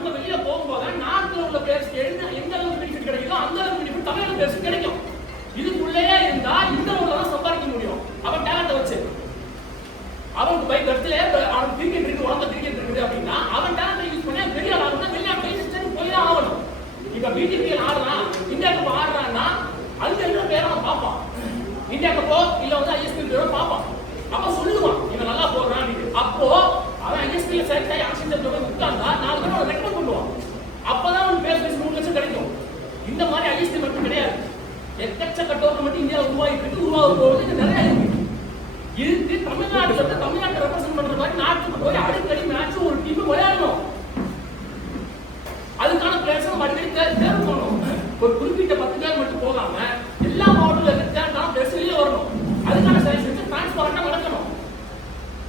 நம்ம வெளியில போகும்போது நார்த்ல உள்ள பிளேயர்ஸ்க்கு எந்த அளவுக்கு பெனிஃபிட் கிடைக்குதோ அந்த அளவுக்கு பெனிஃபிட் தமிழ்நாடு பிளேயர்ஸ்க்கு கிடைக்கும். இதுக்குள்ளேயே இருந்தா இந்த ஊர்ல தான் சம்பாதிக்க முடியும். அவன் டேலண்ட்டை வச்சு அவனுக்கு பை பர்த்ல அவன் கிரிக்கெட் இருக்கு, உடம்பு கிரிக்கெட் இருக்குது அப்படின்னா அவன் டேலண்ட்டை யூஸ் பண்ணி பெரிய ஆளாகணும்னா வெளிநாட்டு போய் தான் ஆகணும். இப்ப பிடிபிஎல் ஆடுறான், இந்தியா கப் ஆடுறான்னா அங்க இருக்கிற பேரை அவன் பார்ப்பான். இந்தியா கப்போ இல்ல வந்து ஐஎஸ்பிஎல் பேரோ பார்ப்பான். அப்ப சொல்லுவான் இவன் நல்லா போடுறான். அப்போ அவன் ஐஎஸ்பிஎல் செலக்ட் ஆகி ஆக்சிஜன் போய் உட்கார்ந்தா 4 பேர் அவன் ரெக்கமெண்ட் பண்ணுவான். அப்பதான் அவன் பேர் 3 லட்சம் கிடைக்கும். இந்த மாதிரி ஐஎஸ்பிஎல் மட்டும் கிடையாது, எக்கச்சக்க டோர்னமெண்ட் இந்தியா உருவாகிட்டு உருவாக போகுது நிறைய இருக்கு. இதுக்கு தமிழ்நாட்டை ரெப்ரசென்ட் பண்ற மாதிரி நாட்டுக்கு போய் அடிக்கடி மேட்ச் ஒரு டீம் விளையாடணும். அதுக்கான பிளேயர்ஸ் நம்ம அடிக்கடி தேர்வு பண்ணணும். ஒரு குறிப்பிட்ட 10 பேர் மட்டும் போகாம எல்லா மாவட்டத்துல இருக்க பிளேயர்ஸ் வெளியே வரணும். அதுக்கான செலக்ஷன் டிரான்ஸ்பரண்டா நடக்கணும்.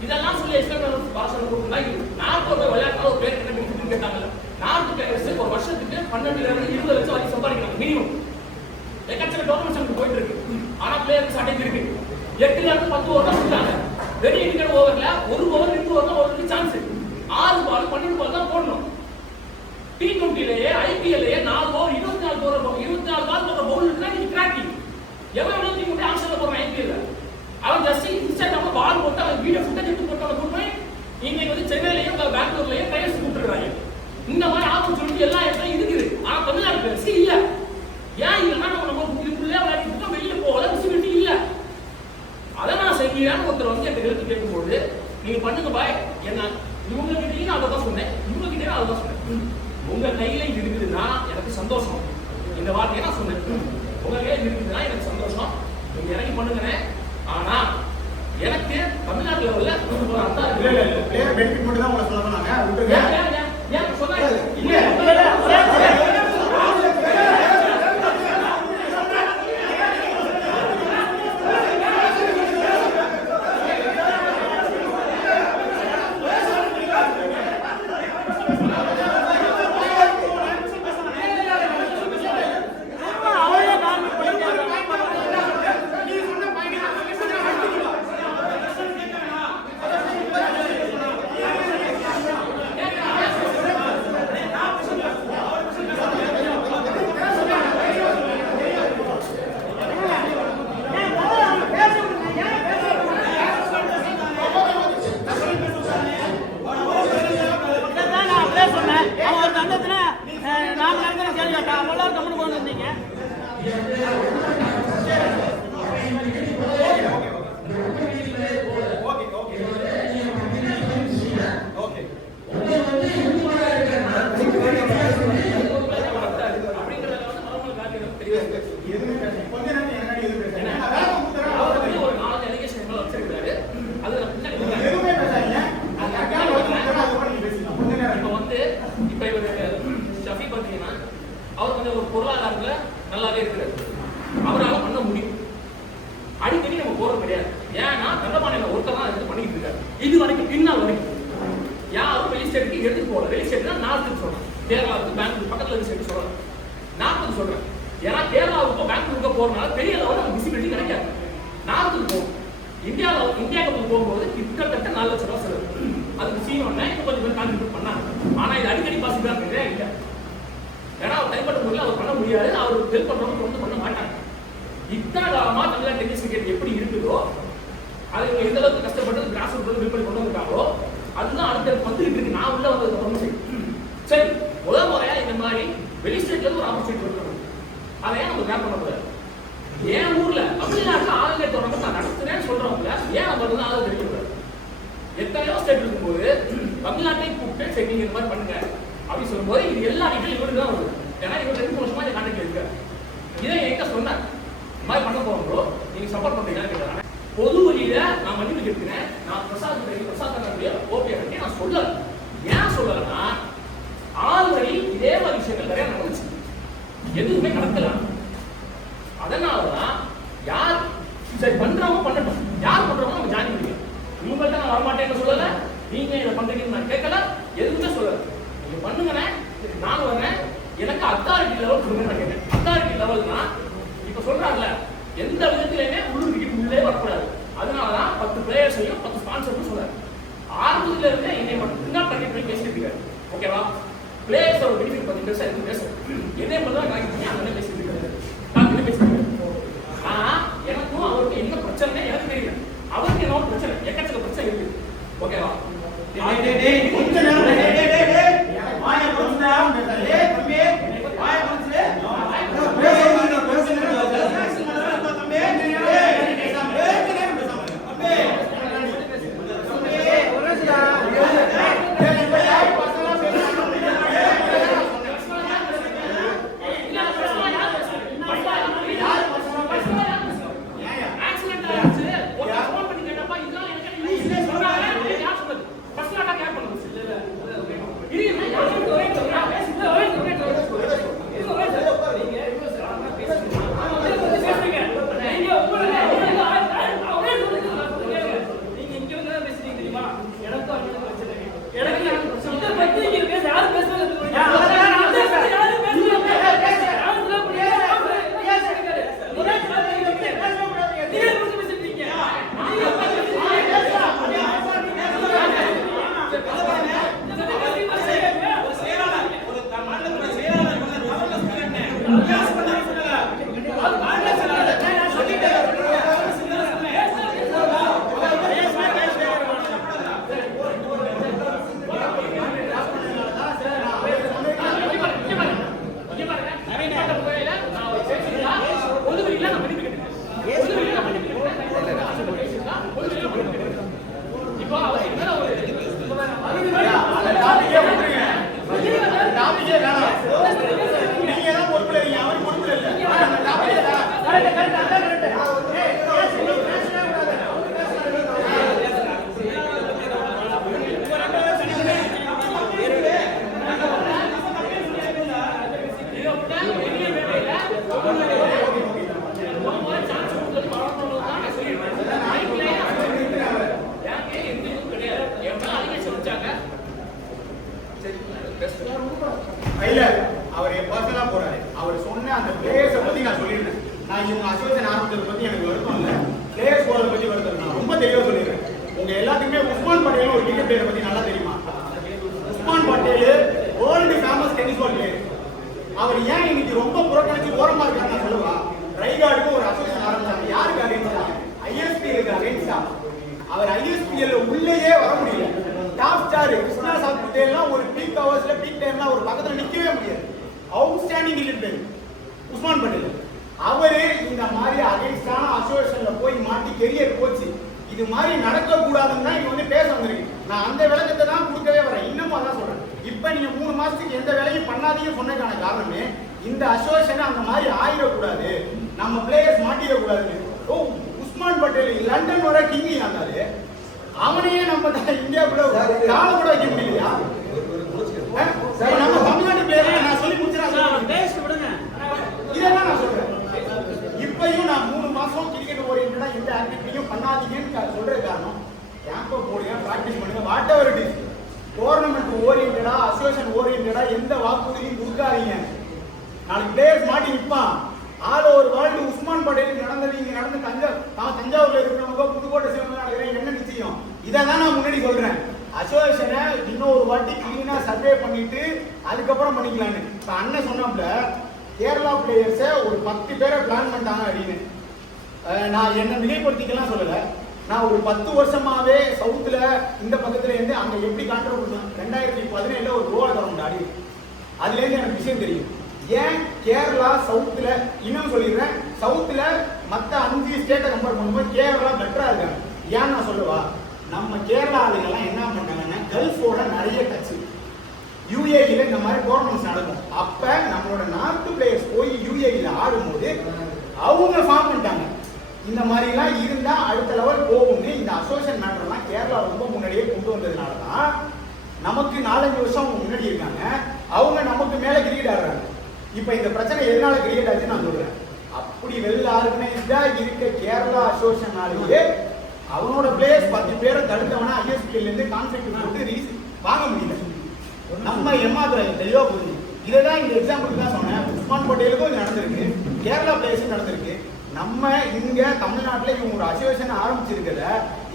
இதெல்லாம் சொல்லி எக்ஸ்பிளைன் பாஷன் கொடுத்தா நார்த் போய் விளையாடுற ஒரு பேர் என்ன பெனிஃபிட் கேட்டாங்கல்ல. நார்த் பிளேயர்ஸ் ஒரு வருஷத்துக்கு 12-20 லட்சம் வரைக்கும் சம்பாதிக்கிறாங்க மினிமம். எக்கச்சக்க டோர்னமெண்ட்ஸ் போயிட்டு இருக்கு. ஆனா பிளேயர்ஸ் ஷார்டேஜ் இருக்கு. 8 ல இருந்து 10 ஓவர் தான் கொடுத்தாங்க. வெரி இண்டிகேட் ஓவர்ல 1 ஓவர் 2 ஓவர் தான் ஓடுறதுக்கு சான்ஸ். 6 பால் 12 பால் தான் போடணும். T20லயே ஐபிஎல்லயே 4 ஓவர் 24 பால் போற பவுலர்னா நீ கிராக்கிங். எவ்வளவு டீம் வந்து ஆக்ஷன்ல போறான் ஐபிஎல்ல. அவன் ஜஸ்ட் இன்ஸ்டாகிராம்ல பால் போட்டு அவன் வீடியோ ஃபுட்டேஜ் எடுத்து போட்டு போய் இன்னைக்கு வந்து சென்னையிலயும் பெங்களூர்லயும் ட்ரையல்ஸ் கூப்பிட்டுறாங்க. இந்த மாதிரி ஆப்பர்ச்சுனிட்டி எல்லா இடத்துலயும் இருக்குது. ஆனா தமிழ்நாடு பேசி இல்ல. ஏன் இல்லைன்னா நம்ம இதுக்குள்ளே விளையாடிட்டு வெளியில போகல, விசிபிலிட்டி இல்ல. அதை நான் செய்யலான்னு ஒருத்தர் வந்து என்கிட்ட எடுத்து கேட்கும்போது நீங்க பண்ணுங்க பாய் என்ன இவங்க கிட்டயும் அதை தான் சொன்னேன், இவங்க கிட்டயும் அதை தான் சொன்னேன். உங்க கையில இருக்குதுன்னா எனக்கு சந்தோஷம். இந்த வார்த்தையை நான் சொன்னேன். உங்க கையில இருக்குதுன்னா எனக்கு சந்தோஷம், நீங்க இறங்கி பண்ணுங்க. ஆனா எனக்கு தமிழ்நாட்டு லெவல்ல ஒரு அர்த்தம் பிளேயர் பெனிஃபிட் மட்டும் தான் உங்களுக்கு சொல்றாங்க. ஏன் சொன்னாங்க அவர் கொஞ்சம் ஒரு பொருளாதாரத்துல நல்லாவே இருக்கிறார். அவரால் பண்ண முடியும். அடிக்கடி நம்ம போறது கிடையாது. ஏன்னா தண்டபாணியில ஒருத்தர் தான் எடுத்து பண்ணிட்டு இருக்காரு. இது வரைக்கும் பின்னால் வரைக்கும் யாரும் வெளி ஸ்டேட்டுக்கு எடுத்துட்டு போகல. வெளி ஸ்டேட்னா நார்த்துக்கு சொல்றேன், கேரளாவுக்கு பெங்களூர் பக்கத்துல வெளி ஸ்டேட் சொல்றேன், நார்த்துக்கு சொல்றேன். ஏன்னா கேரளாவுக்கு பெங்களூருக்கு போறதுனால பெரிய லெவலில் நமக்கு விசிபிலிட்டி கிடைக்காது. நார்த்துக்கு போகும். இந்தியா கப்புக்கு போகும்போது கிட்டத்தட்ட 4 லட்சம் ரூபாய் செலவு. அதுக்கு சீன் ஒண்ணு இப்போ கொஞ்சம் பேர் கான்ட்ரிபியூட் பண்ணாங்க. ஆனா இது அடிக்கடி பாசிபிளா கிடையாது இல்லை. ஏன்னா அவர் தனிப்பட்ட முறையில் அவர் பண்ண முடியாது. அவர் ஹெல்ப் பண்றவங்க வந்து பண்ண மாட்டாங்க. இத்தனை காலமா தமிழ்நாடு டென்னிஸ் கிரிக்கெட் எப்படி இருக்குதோ அது இவங்க எந்த அளவுக்கு கஷ்டப்பட்டு கிராஸ் ரூட் விற்பனை கொண்டு வந்திருக்காங்களோ அதுதான் அடுத்த வந்துகிட்டு இருக்கு. நான் உள்ள வந்தது சரி முதல் முறையா இந்த மாதிரி வெளி ஸ்டேட்ல இருந்து ஒரு ஆப்பர்ச்சுனிட்டி கொடுக்கணும். அதை ஏன் நம்ம கிராப் பண்ணக்கூடாது? ஏன் ஊர்ல தமிழ்நாட்டில் ஆளுநரை தொடர்ந்து நான் நடத்துறேன்னு சொல்றவங்க ஏன் நம்ம வந்து ஆளுநர் தெரியக்கூடாது? எத்தனையோ ஸ்டேட் இருக்கும்போது தமிழ்நாட்டையும் கூப்பிட்டு சரி நீங்க இந்த மாதிரி பண்ணுங்க அப்படின்னு சொல்லும்போது இது எல்லா வீட்டிலும் இவருக்கு தான் வருது. ஏன்னா இவர் 2 வருஷமா இந்த கான்டாக்ட் இருக்காரு. இதை என்கிட்ட சொன்னார், இந்த மாதிரி பண்ண போகிறோம் நீங்க சப்போர்ட் பண்றீங்கன்னு கேட்கறாங்க. பொது வழியில நான் மன்னிப்பு கேட்கிறேன். நான் பிரசாத் ஓகே நான் சொல்லல. ஏன் சொல்லலன்னா ஆல்ரெடி இதே மாதிரி விஷயங்கள் நிறைய நடந்துச்சு, எதுவுமே நடக்கலாம். அதனாலதான் யார் சரி பண்றவங்க பண்ணட்டும், யார் பண்றவங்க நம்ம ஜாயின் பண்ணிக்கலாம். இவங்கள்ட்ட நான் வரமாட்டேன்னு சொல்லல, நீங்க இதை பண்றீங்கன்னு நான் கேட்கல, எதுவுமே சொல்லல. நீங்க பண்ணுங்கண்ணே, நான் வரேன், எனக்கு அத்தாரிட்டி லெவல் கொடுங்க கேட்டேன். அத்தாரிட்டி லெவல்னா இப்ப சொல்றாங்கல்ல எந்த விதத்திலுமே உள்ளூர் உள்ளே வரக்கூடாது. அதனாலதான் 10 பிளேயர்ஸையும் 10 ஸ்பான்சர்ஸும் சொல்றாரு. ஆரம்பத்துல இருந்தே என்னை மட்டும் தான் பண்ணி பேசிட்டு இருக்காரு. ஓகேவா? பிளேயர்ஸோட பெனிஃபிட் பத்தி பெருசா எதுவும் பேசுறேன். என்னை மட்டும் தான் காய்ச்சி அங்கே பேசிட்டு இருக்காரு. நான் என்ன பேசிட்டு ஆனா எனக்கும் அவருக்கு என்ன பிரச்சனை எனக்கு தெரியல. அவருக்கு என்ன பிரச்சனை, எக்கச்சக்க பிரச்சனை இருக்கு. ஓகேவா? கொஞ்ச நேரம் வாயை கொஞ்சம் தம்பி வாயை கொஞ்சம் அவர் பர்சனலா போறாரு. அவர் சொன்ன அந்த பிளேயர்ஸை பத்தி நான் சொல்லியிருந்தேன். நான் இவங்க அசோசியேஷன் ஆரம்பிச்சதை பத்தி எனக்கு வருத்தம் இல்லை, பிளேயர்ஸ் போறதை பத்தி வருத்தம். நான் ரொம்ப தெளிவா சொல்லிடுறேன். உங்க எல்லாத்துக்குமே உஸ்மான் பட்டேல் ஒரு கிரிக்கெட் பிளேயரை பத்தி நல்லா தெரியுமா? Usman Patel world famous tennis ball player. அவர் ஏன் இன்னைக்கு ரொம்ப புறக்கணிச்சு ஓரமா இருக்காரு நான் சொல்லுவா. ரைகார்டுக்கு ஒரு அசோசியேஷன் ஆரம்பிச்சாங்க. யாருக்கு அகைன்ஸ்டா? ஐஎஸ்பிஎலுக்கு அகைன்ஸ்டா. அவர் ஐஎஸ்பிஎல் உள்ளேயே வர முடியல. டாப் ஸ்டார் கிருஷ்ணா சாப்பிட்டு எல்லாம் ஒரு பீக் ஹவர்ஸ்ல பீக் டைம்ல ஒரு பக்கத்துல நிக்கவே முடியாது. Outstanding cricket player Usman Patel. அவரு இந்த மாதிரி அகைன்ஸ்டான அசோசியேஷன்ல போய் மாட்டி கெரியர் போச்சு. இது மாதிரி நடக்க கூடாதுன்னு தான் இங்க வந்து பேச வந்திருக்கு. நான் அந்த விளக்கத்தை தான் கொடுக்கவே வரேன். இன்னமும் அதான் சொல்றேன். இப்ப நீங்க 3 மாசத்துக்கு எந்த வேலையும் பண்ணாதீங்க சொன்னதுக்கான காரணமே இந்த அசோசியேஷன் அந்த மாதிரி ஆயிடக்கூடாது, நம்ம பிளேயர்ஸ் மாட்டிடக்கூடாது. ஓ, உஸ்மான் பட்டேல் லண்டன் வர கிங்கி ஆனாரு. அவனையே நம்ம இந்தியாவுக்குள்ள கால கூட வைக்க முடியலையா? நம்ம தமிழ்நாட்டு பிளேயர் நான் சொல்லி முடிச்சிடறேன். இதெல்லாம் நான் சொல்றேன். இப்பயும் நான் 3 மாசம் கிரிக்கெட் ஓரியன்டா எந்த ஆக்டிவிட்டியும் பண்ணாதீங்கன்னு சொல்ற காரணம், கேம்ப போடுங்க, பிராக்டிஸ் பண்ணுங்க, whatever it is. Tournament ஓரியன்டா அசோசியேஷன் ஓரியன்டா எந்த வாக்குறுதியும் கொடுக்காதீங்க. நாளைக்கு பிளேயர்ஸ் மாட்டி நிற்பான். ஆல் ஓவர் வேர்ல்டு உஸ்மான் பட்டேலுக்கு நடந்தது இங்க நடந்து தஞ்சாவூர்ல இருக்கிறவங்க புதுக்கோட்டை சேர்ந்து நடக்கிறேன் என்ன நிச்சயம்? இதை தான் நான் முன்னாடி சொல்றேன். அசோசியேஷனை இன்னொரு வாட்டி கிளீனா சர்வே பண்ணிட்டு அதுக்கப்புறம் பண்ணிக்கலான்னு. இப்ப அண்ணன் சொன்னாப்ல கேரளா பிளேயர்ஸை ஒரு 10 பேரை பிளான் பண்ணிட்டாங்க அப்படின்னு. நான் என்ன மிகைப்படுத்திக்கலாம் சொல்லல. நான் ஒரு 10 வருஷமாவே சவுத்துல இந்த பக்கத்துல இருந்து அங்க எப்படி கான்ட்ரிபியூட் 2017 ஒரு கோவா கவர்மெண்ட் ஆடி அதுல இருந்து எனக்கு விஷயம் தெரியும். ஏன் கேரளா சவுத்துல இன்னும் சொல்லிடுறேன், சவுத்துல மற்ற 5 ஸ்டேட்டை கம்பேர் பண்ணும்போது கேரளா பெட்டரா இருக்காங்க. ஏன் நான் சொல்லுவா, நம்ம கேரளா ஆளுங்கெல்லாம் என்ன பண்ணாங்கன்னா கல்ஃபோட நிறைய டச். யூஏஇல இந்த மாதிரி டோர்னமெண்ட்ஸ் நடக்கும். அப்ப நம்மளோட நார்த் பிளேயர்ஸ் போய் யூஏஇல ஆடும்போது அவங்க ஃபார்ம் பண்ணிட்டாங்க. இந்த மாதிரி எல்லாம் இருந்தா அடுத்த லெவல் போகும்னு இந்த அசோசியேஷன் மேட்டர்லாம் கேரளா ரொம்ப முன்னாடியே கொண்டு வந்ததுனால தான் நமக்கு 4-5 வருஷம் அவங்க முன்னாடி இருக்காங்க. அவங்க நமக்கு மேல கிரிக்கெட் ஆடுறாங்க. இப்ப இந்த பிரச்சனை எதனால கிரிக்கெட் ஆச்சுன்னு நான் சொல்றேன். அப்படி வெல் ஆர்கனைஸ்டா இருக்க கேரளா அசோசியேஷனாலேயே அவனோட பிளேயர்ஸ் 10 பேரை தடுத்தவனா ஐஎஸ்பிஎல் இருந்து கான்ஃபிளிக்ட் போட்டு வாங்க முடியல. நம்ம ஏமாத்துற தெளிவா புரிஞ்சு இதைதான் இந்த எக்ஸாம்பிளுக்கு தான் சொன்னேன். உஸ்மான் பட்டேலுக்கும் இது நடந்திருக்கு, கேரளா பிளேயர்ஸும் நடந்திருக்கு. நம்ம இங்க தமிழ்நாட்டில் இவங்க ஒரு அசோசியேஷன் ஆரம்பிச்சிருக்கிறத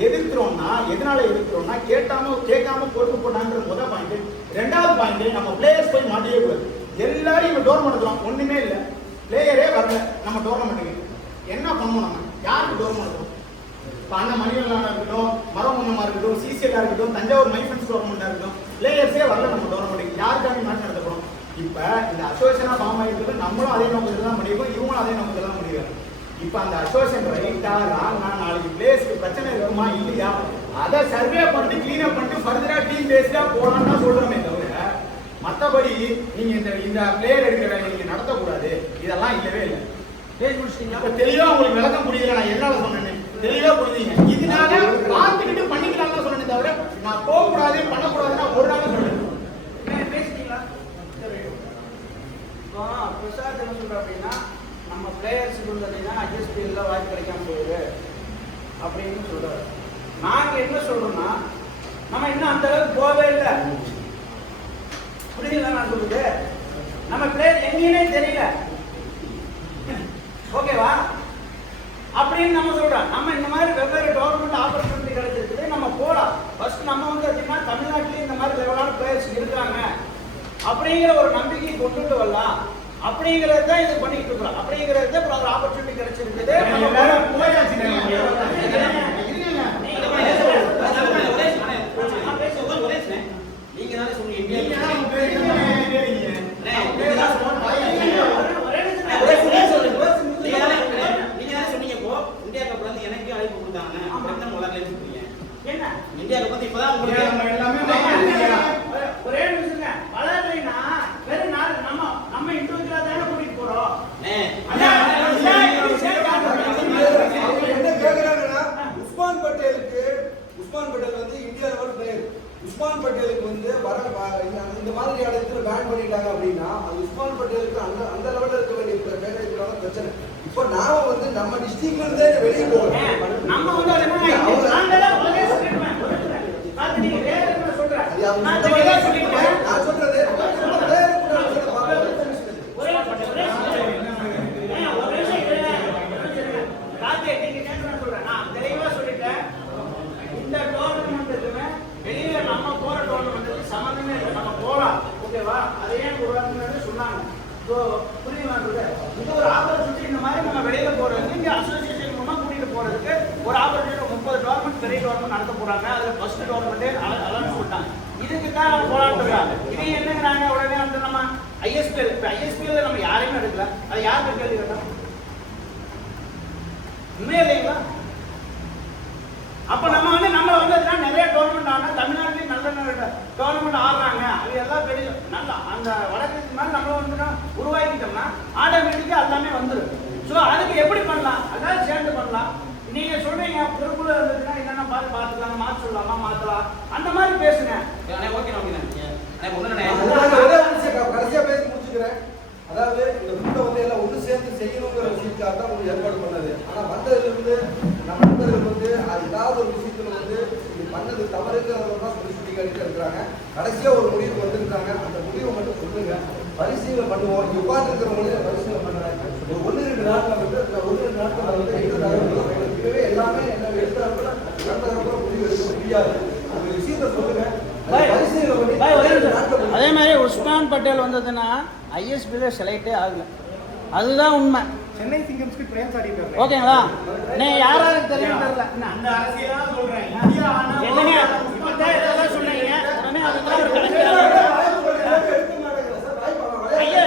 எதிர்க்கிறோம்னா எதனால எதிர்க்கிறோம்னா கேட்காம பொறுப்பு போட்டாங்கிற முதல் பாயிண்ட். 2வது பாயிண்ட், நம்ம பிளேயர்ஸ் போய் போய் மாட்டியே கூடாது. எல்லாரும் இப்போ டோர்னமெண்ட் நடத்துறோம், ஒண்ணுமே இல்லை, பிளேயரே வரல நம்ம டோர்னமெண்ட்டுக்கு. என்ன பண்ணுவோம்? நம்ம யாருக்கு டோர்னமெண்ட் நடத்துறோம்? இப்போ அண்ணன் மணிவண்ணா இருக்கட்டும், மரமண்ணமா இருக்கட்டும், சிசிஎல்லா இருக்கட்டும், தஞ்சாவூர் மைஃபன்ஸ் டோர்னமெண்டா இருக்கட்டும், பிளேயர்ஸே வரல நம்ம டோர்னமெண்ட்டுக்கு. யாருக்காக மேட்ச் நடத்தப்படும்? இப்போ இந்த அசோசியேஷனா ஃபார்ம் ஆகிருக்கிறது நம்மளும் அதே நோக்கத்தில் தான் முடியும், இவங்களும் அதே நோக்கத்தில் தான் முடியும். இப்போ அந்த அசோசியேஷன் ரைட்டா ராங்கா, நாளைக்கு பிளேஸ்க்கு பிரச்சனை இருக்குமா இல்லையா, அதை சர்வே பண்ணி கிளீனப் பண்ணிட்டு ஃபர்தரா டீம் பேஸ்டா போகலான்னு தான் சொல்றோமே தவிர, மற்றபடி நீங்க இந்த பிளேயர் எடுக்கிற வேலையை நீங்க நடத்தக்கூடாது, இதெல்லாம் இல்லவே இல்லை. அப்ப தெளிவா உங்களுக்கு விளக்கம் புரியல. நான் என்னால சொன்னேன் தெளிவா புரியுதுங்க. இதனால பார்த்துக்கிட்டு பண்ணிக்கலாம் தான் சொன்னேன் தவிர நான் போகக்கூடாது பண்ணக்கூடாதுன்னா ஒரு நாள் சொல்றேன். பேசிட்டீங்களா? இப்போ பிரசாத் என்ன சொல்ற அப்படின்னா, நம்ம பிளேயர்ஸுக்கு வந்தீங்கன்னா ஐஎஸ்பிஎல்ல வாய்ப்பு கிடைக்காம போயிரு அப்படின்னு சொல்றாரு. நாங்க என்ன சொல்றோம்னா, நம்ம இன்னும் அந்த அளவுக்கு போகவே இல்லை. புரியுதா நான் சொல்றது? நம்ம பிளேயர் எங்கேயுமே தெரியல, ஓகேவா? அப்படின்னு நம்ம சொல்றோம். நம்ம இந்த மாதிரி வெவ்வேறு கவர்மெண்ட் ஆப்பர்ச்சுனிட்டி கிடைச்சிருக்குது, நம்ம போலாம். ஃபர்ஸ்ட் நம்ம வந்து அப்படின்னா தமிழ்நாட்டிலேயே இந்த மாதிரி லெவலான பிளேயர்ஸ் இருக்காங்க அப்படிங்கிற ஒரு நம்பிக்கை கொண்டுட்டு வரலாம் அப்படிங்கறத இது பண்ணிட்டு இருக்கோம். அப்படிங்கறத ஒரு ஆப்பர்ச்சுனிட்டி கிடைச்சிருக்குது. நீங்க தானே சொன்னீங்க இந்தியா கப் வந்து எனக்கு அழைப்பு கொடுத்தாங்க அப்படின்னு உலகம் சொல்றீங்க. என்ன இந்தியா கப் வந்து இப்பதான் உங்களுக்கு ஒரே நிமிஷங்க வளரலைன்னா வெறும் நம்ம இண்டிவிஜுவலா தானே கூட்டிட்டு போறோம். என்ன கேக்குறாங்கன்னா, உஸ்மான் பட்டேல் வந்து இந்தியா லெவல் பிளேயர். உஸ்மான் பட்டேலுக்கு வந்து இந்த மாதிரி இடத்துல பேன் பண்ணிட்டாங்க அப்படின்னா அது உஸ்மான் பட்டேலுக்கு அந்த லெவல்ல இருக்க வேண்டிய பிரச்சனை. இப்போ நாம வந்து நம்ம டிஸ்ட்ரிக்ட்ல இருந்தே வெளியே போறோம். நம்ம வந்து நான் சொல்றது இந்த டோர்னமெண்ட்டுக்குமே வெளியில நம்ம போற டோர்னமெண்ட்டுக்கு சம்பந்தமே இல்லை, நம்ம போலாம், ஓகேவா? அதை ஏன் உருவாக்குன்னு சொன்னாங்க. ஸோ புரியுது, இது ஒரு ஆப்பர்ச்சுனிட்டி. இந்த மாதிரி நம்ம வெளியில போறதுக்கு இங்க அசோசியேஷன் மூலமா கூட்டிட்டு போறதுக்கு ஒரு ஆப்பர்ச்சுனிட்டி. 30 டோர்னமெண்ட் பெரிய டோர்னமெண்ட் நடத்த போறாங்க, அதுல ஃபர்ஸ்ட் டோர்னமெண்ட்டே அலர்ட் சொல்லிட்டாங்க. இதுக்கு தான் நம்ம போலான்னு இருக்காங்க. இது என்னங்கிறாங்க, உடனே வந்து நம்ம ஐஎஸ்பிஎல், இப்போ ஐஎஸ்பிஎல் நம்ம யாரையுமே எடுக்கல, அது யாருக்கு கேள்வி கேட்டோம்? உண்மையே இல்லைங்களா? அப்ப நம்ம வந்து நிறைய டோர்னமெண்ட் ஆனா தமிழ்நாட்டிலேயும் நல்ல டோர்னமெண்ட் ஆடுறாங்க, அது எல்லாம் பெரிய நல்லா அந்த வடக்கு மாதிரி நம்ம வந்து உருவாக்கிட்டோம்னா ஆட்டோமேட்டிக்கா எல்லாமே வந்துடும். ஸோ அதுக்கு எப்படி பண்ணலாம், அதாவது சேர்ந்து பண்ணலாம். நீங்க சொல்றீங்க பொறுப்புல இருந்ததுன்னா என்னென்ன பார்த்துக்கலாம், மாற்ற சொல்லலாமா, மாற்றலாம், அந்த மாதிரி பேசுங்க. கடைசியா பேசி முடிச்சுக்கிறேன். அதாவது இந்த கூட்ட வந்து எல்லாம் ஒன்று சேர்ந்து செய்யணுங்கிற விஷயத்துக்காக தான் உங்களுக்கு ஏற்பாடு பண்ணது. ஆனா வந்ததுல இருந்து நம்ம நண்பர்கள் வந்து அது ஏதாவது ஒரு விஷயத்துல வந்து இது பண்ணது தவறுங்கிறத தான் சொல்லி காட்டிட்டு இருக்கிறாங்க. கடைசியா ஒரு முடிவு வந்திருக்காங்க, அந்த முடிவை மட்டும் சொல்லுங்க, பரிசீலனை பண்ணுவோம். இங்க உட்கார்ந்து இருக்கிறவங்களே பரிசீலனை பண்றாங்க. ஒரு 1-2 நாட்கள் வந்து எடுத்ததாகவே எல்லாமே என்ன எடுத்தாங்க நடந்ததாக முடிவு எடுக்க முடியாது. அந்த விஷயத்த சொல்லுங்க. அதே மாதிரி உஸ்மான் பட்டேல் வந்ததுன்னா ஐஎஸ்பில செலக்டே ஆகல, அதுதான் உண்மை. சென்னை சிங்கம்ஸ்க்கு ட்ரெயின் ஆடிட்டாங்க, ஓகேங்களா? நீ யாராருக்கு தெரியும் தெரியல, அந்த அரசியலா சொல்றேன். இந்தியா என்னங்க இப்பதான் இதெல்லாம் சொன்னீங்க, உடனே அதுக்கெல்லாம் ஒரு கணக்கு ஐயா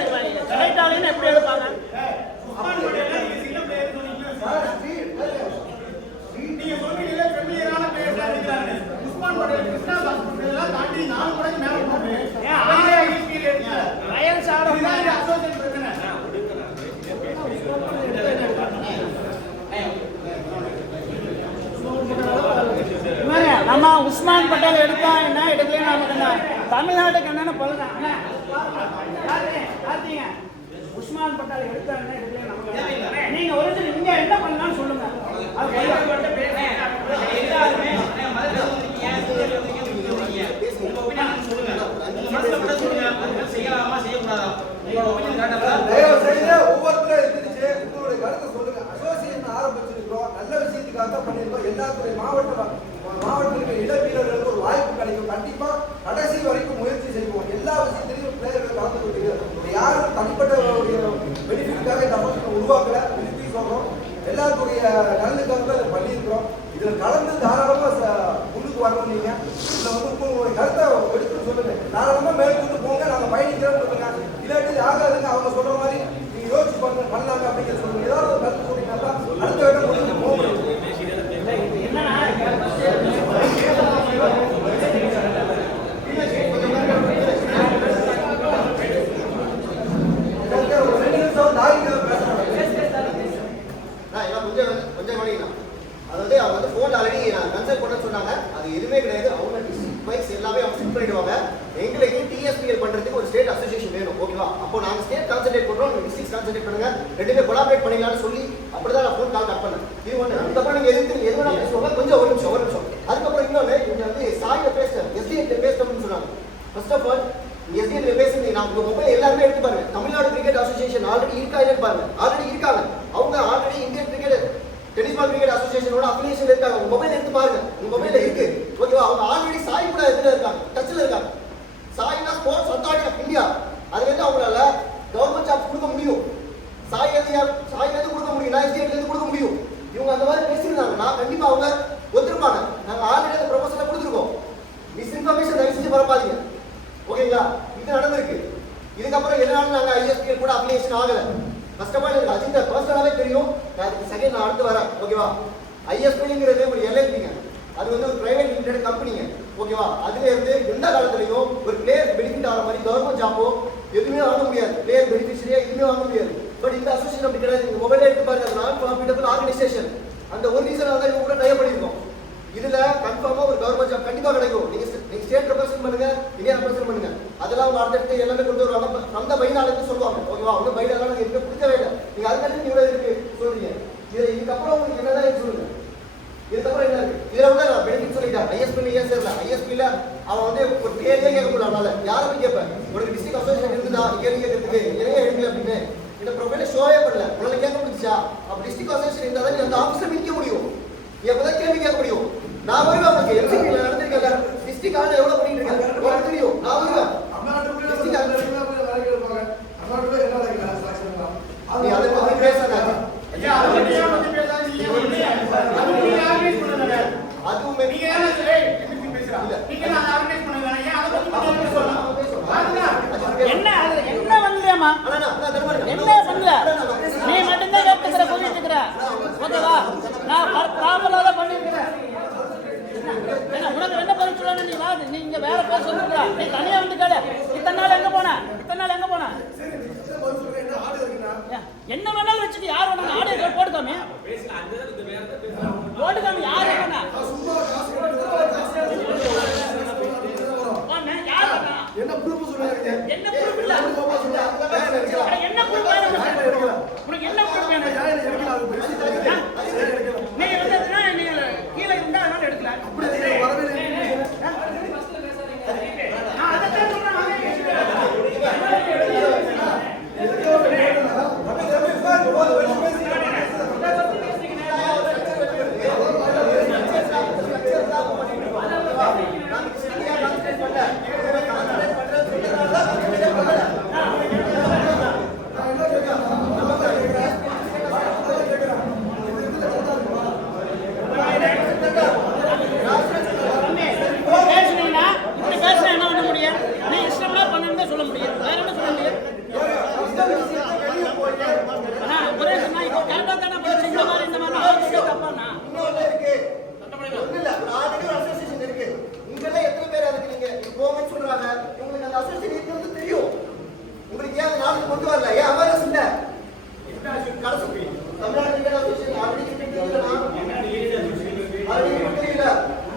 செலக்ட் ஆகலன்னு எப்படி எடுப்பாங்க? உஸ்மான் பட்டேல் நீங்க சின்ன பிளேயர் சொன்னீங்க, நீங்க சொன்னீங்கல்ல ஃபெமிலியரான பிளேயர்ஸ் இருக்கிறாங்க. உஸ்மான் பட்டேல் கிருஷ்ணா சாஸ்திரலாம் தாண்டி 4 மடங்கு மேல போறாரு. ஏன் ஆயா எக்ஸ்பீரியன்ஸ் ரயல் சாடோனா இந்த அசோசியேஷன் பிரச்சனை. நம்ம உஸ்மான் பட்டேல் எடுத்தா என்ன எடுக்கல, நமக்கு என்ன தமிழ்நாட்டுக்கு என்னன்னு சொல்றேன். உஸ்மான் பட்டேல் எடுத்தா என்ன எடுக்கல நமக்கு, நீங்க ஒரு இங்க என்ன பண்ணலாம்னு சொல்லுங்க. செய்யலாமா செய்யக்கூடாதா ஒவ்வொருத்தரும் எந்திரிச்சு உங்களுடைய கருத்தை சொல்லுங்க. அசோசியேஷன் ஆரம்பிச்சிருக்கிறோம், நல்ல விஷயத்துக்காக தான் பண்ணிருக்கோம். எல்லாத்துடைய மாவட்டத்தில் இள வீரர்களுக்கு ஒரு வாய்ப்பு கிடைக்கும். கண்டிப்பா கடைசி வரைக்கும் முயற்சி செய்வோம். எல்லா விஷயத்திலையும் பிளேயர்கள் முடியாதுன்னு சொல்லுங்க. இல்லாட்டி இது ஆகாதுங்க அவங்க சொல்ற மாதிரி நீங்க யோசிச்சு பண்ணலாங்க அப்படிங்கிற சொல்லுங்க. ஏதாவது ஒரு கருத்து சொன்னீங்கன்னா அடுத்த வேலை முடிஞ்சு போக முடியும். அதாவது அவங்க வந்து ஃபோன் ஆல்ரெடி நான் கன்சல்ட் பண்ண சொன்னாங்க. அது எதுவுமே கிடையாது. அவங்க டிஸ்ட்ரிக்ட் வைஸ் எல்லாமே அவங்க செட் பண்ணிடுவாங்க. எங்களுக்கு டிஎஸ்பிஎல் பண்றதுக்கு ஒரு ஸ்டேட் அசோசியேஷன் வேணும். ஓகேவா? அப்போ நாங்கள் ஸ்டேட் கான்சென்ட்ரேட் பண்றோம், நீங்க டிஸ்ட்ரிக்ட் கான்சென்ட்ரேட் பண்ணுங்க, ரெண்டுமே கொலாபரேட் பண்ணிக்கலாம்னு சொல்லி அப்படிதான் நான் ஃபோன் கால் கட் பண்ணேன். இது ஒன்று. அதுக்கப்புறம் நீங்க எது வேணா பேசுவாங்க. கொஞ்சம் ஒரு நிமிஷம். அதுக்கப்புறம் இன்னொன்று இவங்க வந்து சாயில பேசுறேன், எஸ்டிஎன்ல பேசணும்னு சொன்னாங்க. ஃபர்ஸ்ட் ஆஃப் ஆல் எஸ்டிஎன்ல பேசுறது நான் உங்க மொபைல் எல்லாருமே எடுத்து பாருங்க. தமிழ்நாடு கிரிக்கெட் அசோசியேஷன் ஆல்ரெடி இருக்கா இல்லைன்னு பாருங்க. ஆல்ரெடி இருக்காங்க. அவங்க already Indian cricket tennis ball cricket அசோசியேஷனோட அஃபிலியேஷன் இருக்காங்க. உங்க மொபைல் எடுத்து பாருங்க. உங்க மொபைல்ல இருக்கு. ஓகேவா? அவங்க ஆல்ரெடி சாய் கூட இதுல இருக்காங்க, டச்ல இருக்காங்க. Saina sports authority of India. அதுல இருந்து அவங்களால கவர்மெண்ட் ஜாப் கொடுக்க முடியும். சாய்ல இருந்து கொடுக்க முடியும், நான் எஸ்டிஎன்ல இருந்து கொடுக்க முடியும். இவங்க அந்த மாதிரி பேசியிருந்தாங்க. நான் கண்டிப்பா அவங்க ஒத்துருப்பாங்க. நாங்க ஆல்ரெடி அந்த ப்ரொபோசலை கொடுத்துருக்கோம். மிஸ்இன்ஃபர்மேஷன் தயவு செஞ்சு பரப்பாதீங்க. ஓகேங்களா? இது நடந்திருக்கு. இதுக்கப்புறம் எதனால நாங்க ஐஎஸ்பிஎல் கூட அப்ளிகேஷன் ஆகல. ஃபர்ஸ்ட் ஆஃப் ஆல் எனக்கு அஜிந்தா பர்சனலாவே தெரியும். அதுக்கு செகண்ட் நான் அடுத்து வரேன். ஓகேவா? ஐஎஸ்பிங்கிறது ஒரு எல்எல்பிங்க. அது வந்து ஒரு பிரைவேட் லிமிடெட் கம்பெனிங்க. ஓகேவா? அதுல இருந்து எந்த காலத்துலயும் ஒரு பிளேயர் பெனிஃபிட் ஆகிற மாதிரி கவர்மெண்ட் ஜாப்போ எதுவுமே வாங்க முடியாது. பிளேயர் பெனிஃபிஷரியா எதுவுமே வாங்க முடியாது. பட் இந்த அசோசியேஷன் அப்படி கிடையாது. நீங்க மொபைல் எடுத்து பாருங்க. அது நான் ப்ராஃபிட்டபிள் ஆர்கனைசேஷன். அந்த ஒரு ரீசனால தான் இவங்க கூட ட்ரை பண்ணியிருக்கோம். இதுல கன்ஃபார்மா ஒரு கவர்மெண்ட் ஜாப் கண்டிப்பா கிடைக்கும். நீங்க ஸ்டேட் ரெப்ரசென்ட் பண்ணுங்க, இந்தியா ரெப்ரசென்ட் பண்ணுங்க. அதெல்லாம் அவங்க அடுத்தடுத்து எல்லாமே கொண்டு வருவாங்க. அந்த பைனாலேருந்து சொல்லுவாங்க. ஓகேவா? அவங்க பைனாலாம் எனக்கு எதுவுமே பிடிக்கவே இல்லை. நீங்க அதுக்கடுத்து இவ்வளவு இருக்கு சொல்றீங்க. இதுக்கப்புறம் உங்களுக்கு என்னதான் சொல்லுங்க. இதுக்கப்புறம் என்ன இருக்கு? இதுல வந்து நான் பெனிஃபிட் சொல்லிட்டேன். ஐஎஸ்பியில் ஏன் சேரல? ஐஎஸ்பியில் அவன் வந்து ஒரு கேள்வியே கேட்க முடியல. அதனால யாரை போய் கேட்பேன்? ஒரு டிஸ்ட்ரிக்ட் அசோசியேஷன் இருக்குதா கேள்வி கேட்கறதுக்கு? என்னையே எடுக்கல அப்படின்னு இந்த ப்ரொஃபைல ஷோவே பண்ணல. உங்களால கேட்க முடிஞ்சுச்சா? அப்ப டிஸ்ட்ரிக்ட் அசோசியேஷன் இருந்தா தான் அந்த ஆஃபீஸில் நிற்க முடியும். எப்பதான் கேள்வி கேட்க முடியும்? நான் வருவேன். உங்களுக்கு எம்சிபியில் நடந்திருக்கல. டிஸ்ட்ரிக்ட் ஆள் எவ்வளவு பண்ணிட்டு இருக்கேன் உங்களுக்கு தெரியும். நான் வருவேன். நீ அதை பத்தி பேசாத. அதுவுமே நீங்க பேசுறாங்க. நீங்க நான் ஆர்கனைஸ் பண்ணுங்க. ஏன் அதை பத்தி என்ன பண்ணலையாமா? என்ன பண்ணல? நீ மட்டும்தான் கேட்டுக்கிற புரிஞ்சுக்கிற. ஓகேவா? நான் ப்ராப்ளம் தான் பண்ணிருக்கிறேன். உனக்கு என்ன பதில் சொல்லணும்? நீ வா, நீ இங்க வேற பேர் சொல்லுங்க. நீ தனியா வந்து கேளு. இத்தனை நாள் எங்க போன? என்ன வேணாலும் வச்சுட்டு யார் வேணா ஆடியோ போட்டுக்காம யார் வேணா என்ன ப்ரூஃப் சொல்லுங்க? என்ன ப்ரூஃப் இல்ல? என்ன ப்ரூஃப் வேணும்? உனக்கு என்ன ப்ரூஃப் வேணும்? நீ வந்து நீ கீழே இருந்தா அதனால எடுக்கல. அப்படி வரவே இல்லை. நான் அதை தான் சொல்றேன்.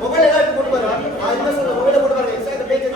மொபைல் எல்லாம் போட்டு பாருங்க. நான் சொல்ல மொபைல போட்டு பாருங்க. எக்ஸாக்ட் பேஜ்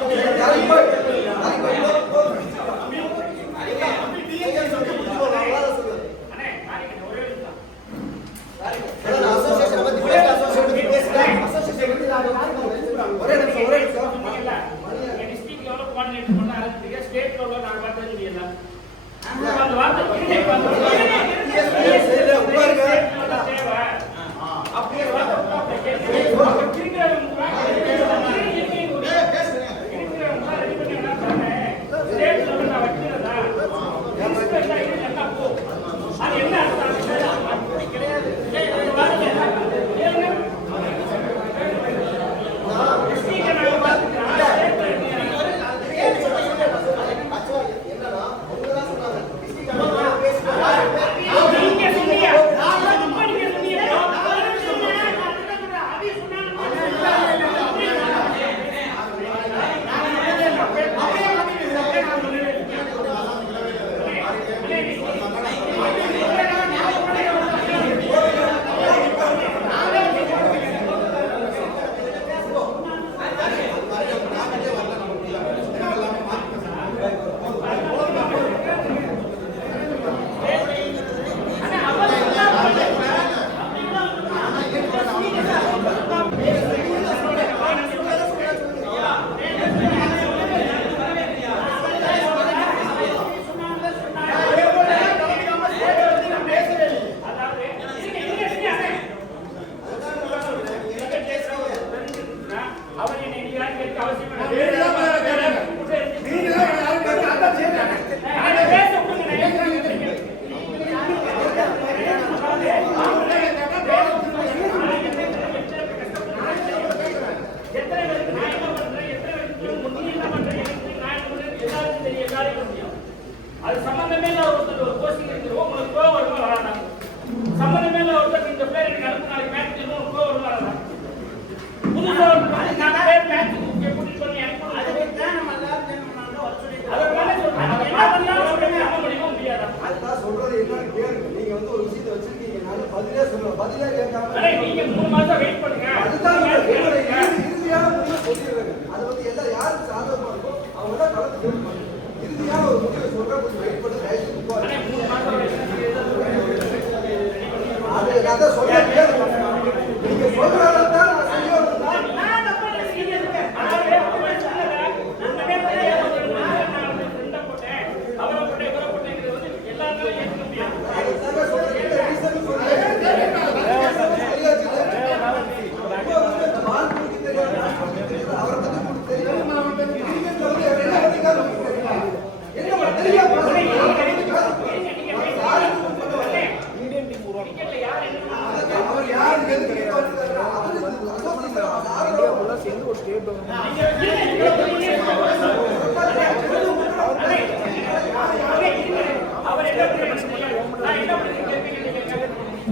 சாதிக்க முடியும். அது சம்பந்தமே இல்லாத ஒருத்தர் ஒரு போஸ்டிங் இருக்கிறோம், உங்களுக்கு கோவம் வருமா வராதா? சம்பந்தமே இல்லாத ஒருத்தர் இந்த பிளேயர் எனக்கு அடுத்த நாளைக்கு மேட்ச் உங்களுக்கு கோவம் வருமா வராதா? புதுசா ஒரு நான் பேர் மேட்ச் கூட்டிட்டு சொல்லி எனக்கு அதுக்கு தான் நம்ம எல்லாரும் தெரிஞ்சுக்கணும் வர சொல்லி அதனால சொல்றேன் என்ன பண்ணாலும் சொல்றேன் நம்ப முடியுமா முடியாதா? அதுதான் சொல்றது என்னன்னு கேளுங்க. நீங்க வந்து ஒரு விஷயத்தை வச்சிருக்கீங்க, நான் பதிலே சொல்லுவேன், பதிலே கேட்காம நீங்க 3 மாசம் வெயிட் பண்ணுங்க. அதுதான் என்னோட இறுதியான முடிவை சொல்லிடுறேங்க. அது வந்து எல்லாம் யாருக்கு சாதகமா இருக்கோ அவங்க தான் கலந்து கேட்பாங்க. இறுதியான ஒரு முடிவை சொல்றேன், கொஞ்சம் வெயிட் பண்ணி ரைட்டு 3 மாசம் அது நான் தான் சொல்றேன் கேளுங்க. நீங்க சொல்றதான் நான் செய்யணும். நான் தப்பா செய்யல. அதாவது அப்பவே சொல்லல. நம்மவே தெரியாது. நான் ஃப்ரெண்ட போட்டேன். அவரை போட்டேன், இவரை போட்டேங்கிறது வந்து எல்லாருமே ஏத்துக்க முடியாது. அதுதான் சொல்றேன். இந்த ரீசன் சொல்றேன். அவரை பத்தி உங்களுக்கு தெரியும். கிரிக்கெட்ல வந்து என்ன அதிகாரம் உங்களுக்கு தெரியும்? என்ன தெரியாம கிரிக்கெட்ல யார் என்ன அவர் யாரு எதுக்கு கேட்பாரு? அவர் சேர்ந்து ஒரு ஸ்டேட் அவர் என்ன பண்ணுறாரு? நான் என்ன பண்ணுறேன்?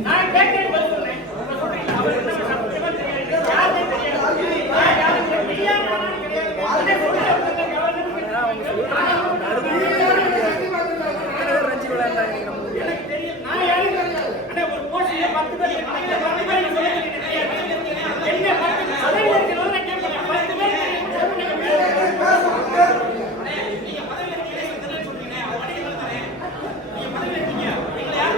நான் கேட்கிறேன் பதில் சொல்றேன். நான் சொல்றேன் அவர் என்ன சத்தியமா தெரியாது. யாருமே தெரியாது. நான் யாருக்கு தெரியாம கிடையாது. அதே சொல்றேன். எனக்கு தெரியும். நான் யாரும் ஆனா ஒரு போஸ்ட்ல 10 பேர் இருக்காங்க. 10 பேர் எனக்கு தெரியாது. என்ன 10 பதவி இருக்கிறவங்க நான் கேட்கிறேன். 10 பேர் நீங்க பதவி இருக்கீங்க தெரியல சொல்றீங்க. அது வடிகள் தானே. நீங்க பதவி இருக்கீங்க. நீங்க யாரு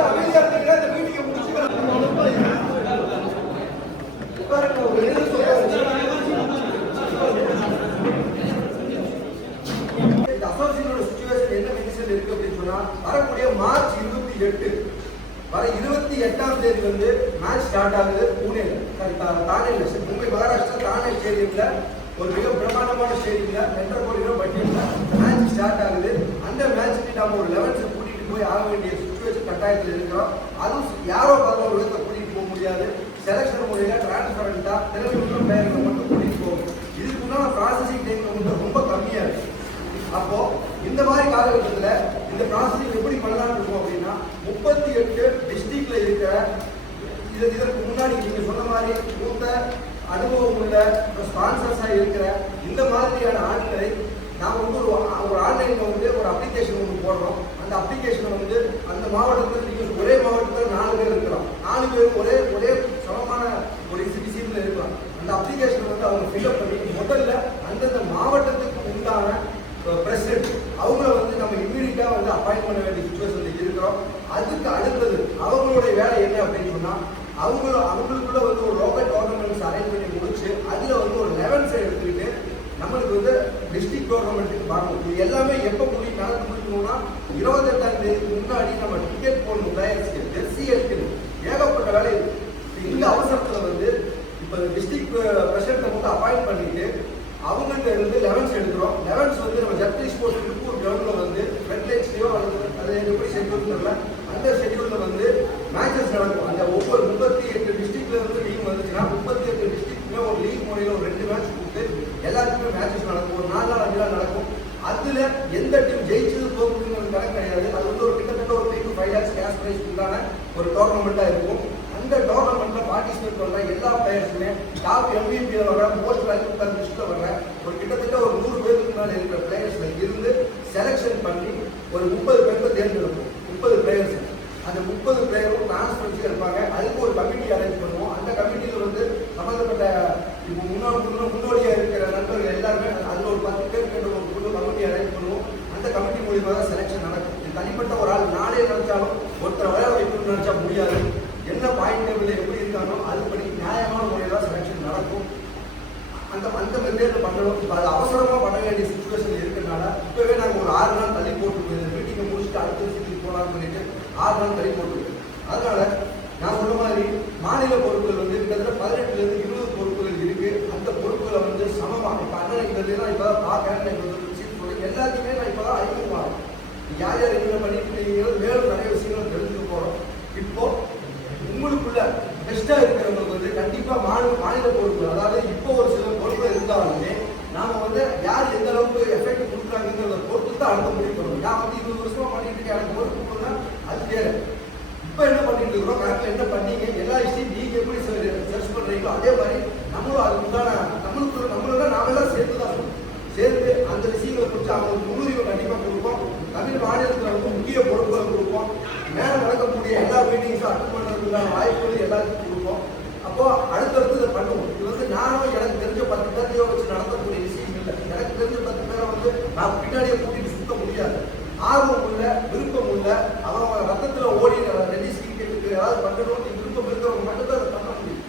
அமைதியா இருந்தீங்கன்னா இந்த மீட்டிங்கை முடிச்சுக்கலாம். உட்காருங்க, ஒரு எழுத சொல்றேன். இந்த அசோசியேஷனோட சிச்சுவேஷன் என்ன கண்டிஷன் இருக்கு அப்படின்னு சொன்னா, வரக்கூடிய மார்ச் 28 வர 28ஆம் தேதி வந்து மேட்ச் ஸ்டார்ட் ஆகுது புனேல. தானேல, மும்பை மகாராஷ்டிரா தானே ஸ்டேடியம்ல ஒரு மிக பிரமாண்டமான ஸ்டேடியம்ல 2.5 கோடி ரூபாய் பட்ஜெட்ல மேட்ச் ஸ்டார்ட் ஆகுது. அந்த மேட்ச்க்கு நாம ஒரு 11 கூட்டிட்டு போய் ஆக வேண்டிய சிச்சுவேஷன் கட்டாயத்தில் இருக்கிறோம். அதுவும் யாரோ 11 பேர்த்த கூட்டிட்டு போக முடியாது. செலக்ஷன் முறையில டிரான்ஸ்பரண்டா திறமையுள்ள பிளேயர்களை மட்டும் கூட்டிட்டு போகும். இதுக்கு முன்னாடி ப்ராசஸிங் டைம் வந்து ரொம்ப கம்மியா இருக்கு. அப்போ இந்த மாதிரி காலகட்டத்தில் இந்த ப்ராசஸிங் எப்படி பண்ணலாம்னு இருக்கும் அப்படின்னா 38 டிஸ்ட்ரிக்ட்ல இருக்கிற இதற்கு முன்னாடி நீங்க சொன்ன மாதிரி மூத்த அனுபவம் உள்ள ஸ்பான்சர்ஸாக இருக்கிற இந்த மாதிரியான ஆட்களை நாம் வந்து ஒரு ஆன்லைனில் வந்து ஒரு அப்ளிகேஷன் ஒன்று போடுறோம். அந்த அப்ளிகேஷனை வந்து அந்த மாவட்டத்தில் நீங்கள் ஒரே மாவட்டத்தில் 4 பேர் இருக்கலாம். 4 பேர் ஒரே சமமான ஒரு விஷயத்தில் இருக்கலாம். அந்த அப்ளிகேஷனை வந்து அவங்க ஃபில்அப் பண்ணி முதல்ல அந்தந்த மாவட்டத்துக்கு உண்டான பிரசிடென்ட் அவங்கள வந்து நம்ம இம்மீடியட்டாக வந்து அப்பாயிண்ட் பண்ண வேண்டிய சுச்சுவேஷனில் இருக்கிறோம். அதுக்கு அடுத்தது அவங்களுடைய வேலை என்ன அப்படின்னு சொன்னால் அவங்களுக்குள்ள வந்து ஒரு லோக்கல் டோர்னமெண்ட்ஸ் அரேஞ்ச் பண்ணி முடிச்சு அதில் வந்து ஒரு 11 எடுத்துக்கிட்டு நம்மளுக்கு வந்து டிஸ்ட்ரிக்ட் டோர்னமெண்ட்டுக்கு வரணும். இது எல்லாமே எப்போ நடந்து முடிக்கணும்னா 28ஆம் தேதிக்கு முன்னாடி நம்ம டிக்கெட் போடணும். பிளேயர்ஸ்க்கு ஜெர்சி எடுக்கணும். ஏகப்பட்ட வேலை இருக்கு. இந்த அவசரத்தில் வந்து இப்போ டிஸ்ட்ரிக்ட் பிரசிடென்ட்டை வந்து அப்பாயிண்ட் பண்ணிட்டு அவங்கள்ட்ட இருந்து 11 எடுக்கிறோம். 11 வந்து நம்ம ஜப்தி ஸ்போர்ட்ஸ் திருப்பூர் கிரவுண்டில் வந்து ஃபெட்லைட்ஸ்லையோ அல்லது அது எப்படி ஷெட்யூல் தெரியல அந்த ஷெட்யூலில் வந்து மேட்சஸ் நடக்கும். அந்த ஒவ்வொரு 38 டிஸ்ட்ரிக்ட்ல இருந்து லீக் வந்துச்சுன்னா 38 டிஸ்ட்ரிக்ட்ல ஒரு லீக் முறையில் ஒரு 2 மேட்ச் கொடுத்து எல்லாத்துக்குமே மேட்சஸ் நடக்கும். ஒரு 4 நாள் 5 நாள் நடக்கும். அதில் எந்த டீம் ஜெயிச்சது போகுதுங்கிறது கணக்கு கிடையாது. அது வந்து ஒரு கிட்டத்தட்ட ஒரு 3 to 5 lakhs கேஷ் ப்ரைஸ் உண்டான ஒரு டோர்னமெண்ட்டாக இருக்கும். அந்த டோர்னமெண்ட்டில் பார்ட்டிசிபேட் பண்ணுற எல்லா பிளேயர்ஸுமே டாப் MVP வர மோஸ்ட் வேல்யூபிள் லிஸ்ட்டில் வர ஒரு கிட்டத்தட்ட ஒரு 100 பேருக்கு மேலே இருக்கிற பிளேயர்ஸில் இருந்து செலெக்ஷன் பண்ணி ஒரு 30 பேருக்கு தேர்ந்தெடுப்போம். 30 பிளேயர்ஸ். அந்த 30 பிளேயரும் டிரான்ஸ்பரன்சி இருப்பாங்க. அதுக்கு ஒரு கமிட்டி அரேஞ்ச் பண்ணுவோம். அந்த கமிட்டியில் வந்து சம்மந்தப்பட்ட இப்போ முன்னோடியாக இருக்கிற நண்பர்கள் எல்லாருமே அதில் ஒரு 10 பேர் கொண்ட ஒரு புது கமிட்டி அரேஞ்ச் பண்ணுவோம். அந்த கமிட்டி மூலியமாக தான் செலெக்ஷன் நடக்கும். இது தனிப்பட்ட ஒரு ஆள் நானே நினைச்சாலும் ஒருத்தர் வர வைக்கணும்னு நினைச்சா முடியாது. என்ன பாயிண்ட் டேபிள் எப்படி இருக்கானோ அதுபடி நியாயமான முறையில் தான் செலெக்ஷன் நடக்கும். அந்த மெத்தேடில் பண்ணணும். இப்போ அது அவசரமாக பண்ண வேண்டிய சுச்சுவேஷன் இருக்கிறதுனால இப்போவே நாங்கள் ஒரு 6 நாள் தள்ளி போட்டு மீட்டிங்கை முடிச்சுட்டு அடுத்த விஷயத்துக்கு போகலான்னு சொல்லிட்டு 6 நாள் தள்ளி போட்டுருக்கு. அதனால நான் சொன்ன மாதிரி மாநில பொறுப்புகள் வந்து கிட்டத்தட்ட 18 to 20 பொறுப்புகள் இருக்கு. அந்த பொறுப்புகளை வந்து சமமா இப்ப அண்ணன் நான் இப்பதான் பார்க்கறேன் எல்லாத்தையுமே நான் இப்பதான் அறிமுகமாகும். யார் யார் என்ன பண்ணிட்டு இருக்கீங்களோ மேலும் நிறைய விஷயங்களும் தெரிஞ்சுக்க போறோம். இப்போ உங்களுக்குள்ள பெஸ்டா இருக்கிறவங்களுக்கு வந்து கண்டிப்பா மாநில பொறுப்பு, அதாவது இப்போ ஒரு சில பொறுப்புகள் இருந்தாலுமே நாம வந்து யார் எந்த அளவுக்கு எஃபெக்ட் கொடுக்குறாங்கிறத பொறுத்து தான் அடுத்த முடிவு பண்ணணும். நான் வந்து 20 வருஷமா பண்ணிட்டு இருக்கேன், எனக்கு பொறுப்பு கொடுத்தா அது வேறு. இப்போ என்ன பண்ணிட்டு இருக்கிறோம், கரெக்டாக என்ன பண்ணீங்க, எல்லா விஷயம் நீங்க எப்படி சர்ச் பண்றீங்களோ அதே மாதிரி நம்மளும் அதுக்கு உண்டான நம்மளோட நாமெல்லாம் சேர்த்து தான் சொல்லணும். சேர்த்து அந்த விஷயங்களை குறித்து அவங்களுக்கு முன்னுரிமை கண்டிப்பாக கொடுப்போம். தமிழ் மாநிலத்தில் வந்து முக்கிய பொறுப்புகளை கொடுப்போம். மேலே நடக்கக்கூடிய எல்லா மீட்டிங்ஸும் அட்டன் பண்ணுறதுக்கான வாய்ப்புகள் எல்லாத்துக்கும் கொடுப்போம். அப்போ அடுத்தடுத்து இதை பண்ணுவோம். இது வந்து நானும் எனக்கு தெரிஞ்ச 10 பேரையோ வச்சு நடத்தக்கூடிய விஷயம் இல்லை. எனக்கு தெரிஞ்ச 10 பேரை வந்து நான் பின்னாடியே கூட்டிட்டு சுத்த முடியாது. ஆர்வம் உள்ள, விருப்பம் உள்ள, அவங்க ரத்தத்தில் ஓடி டென்னிஸ் கிரிக்கெட்டுக்கு ஏதாவது பண்ணணும்னு விருப்பம் இருக்கிறவங்க மட்டும்தான் அதை பண்ண முடியும்.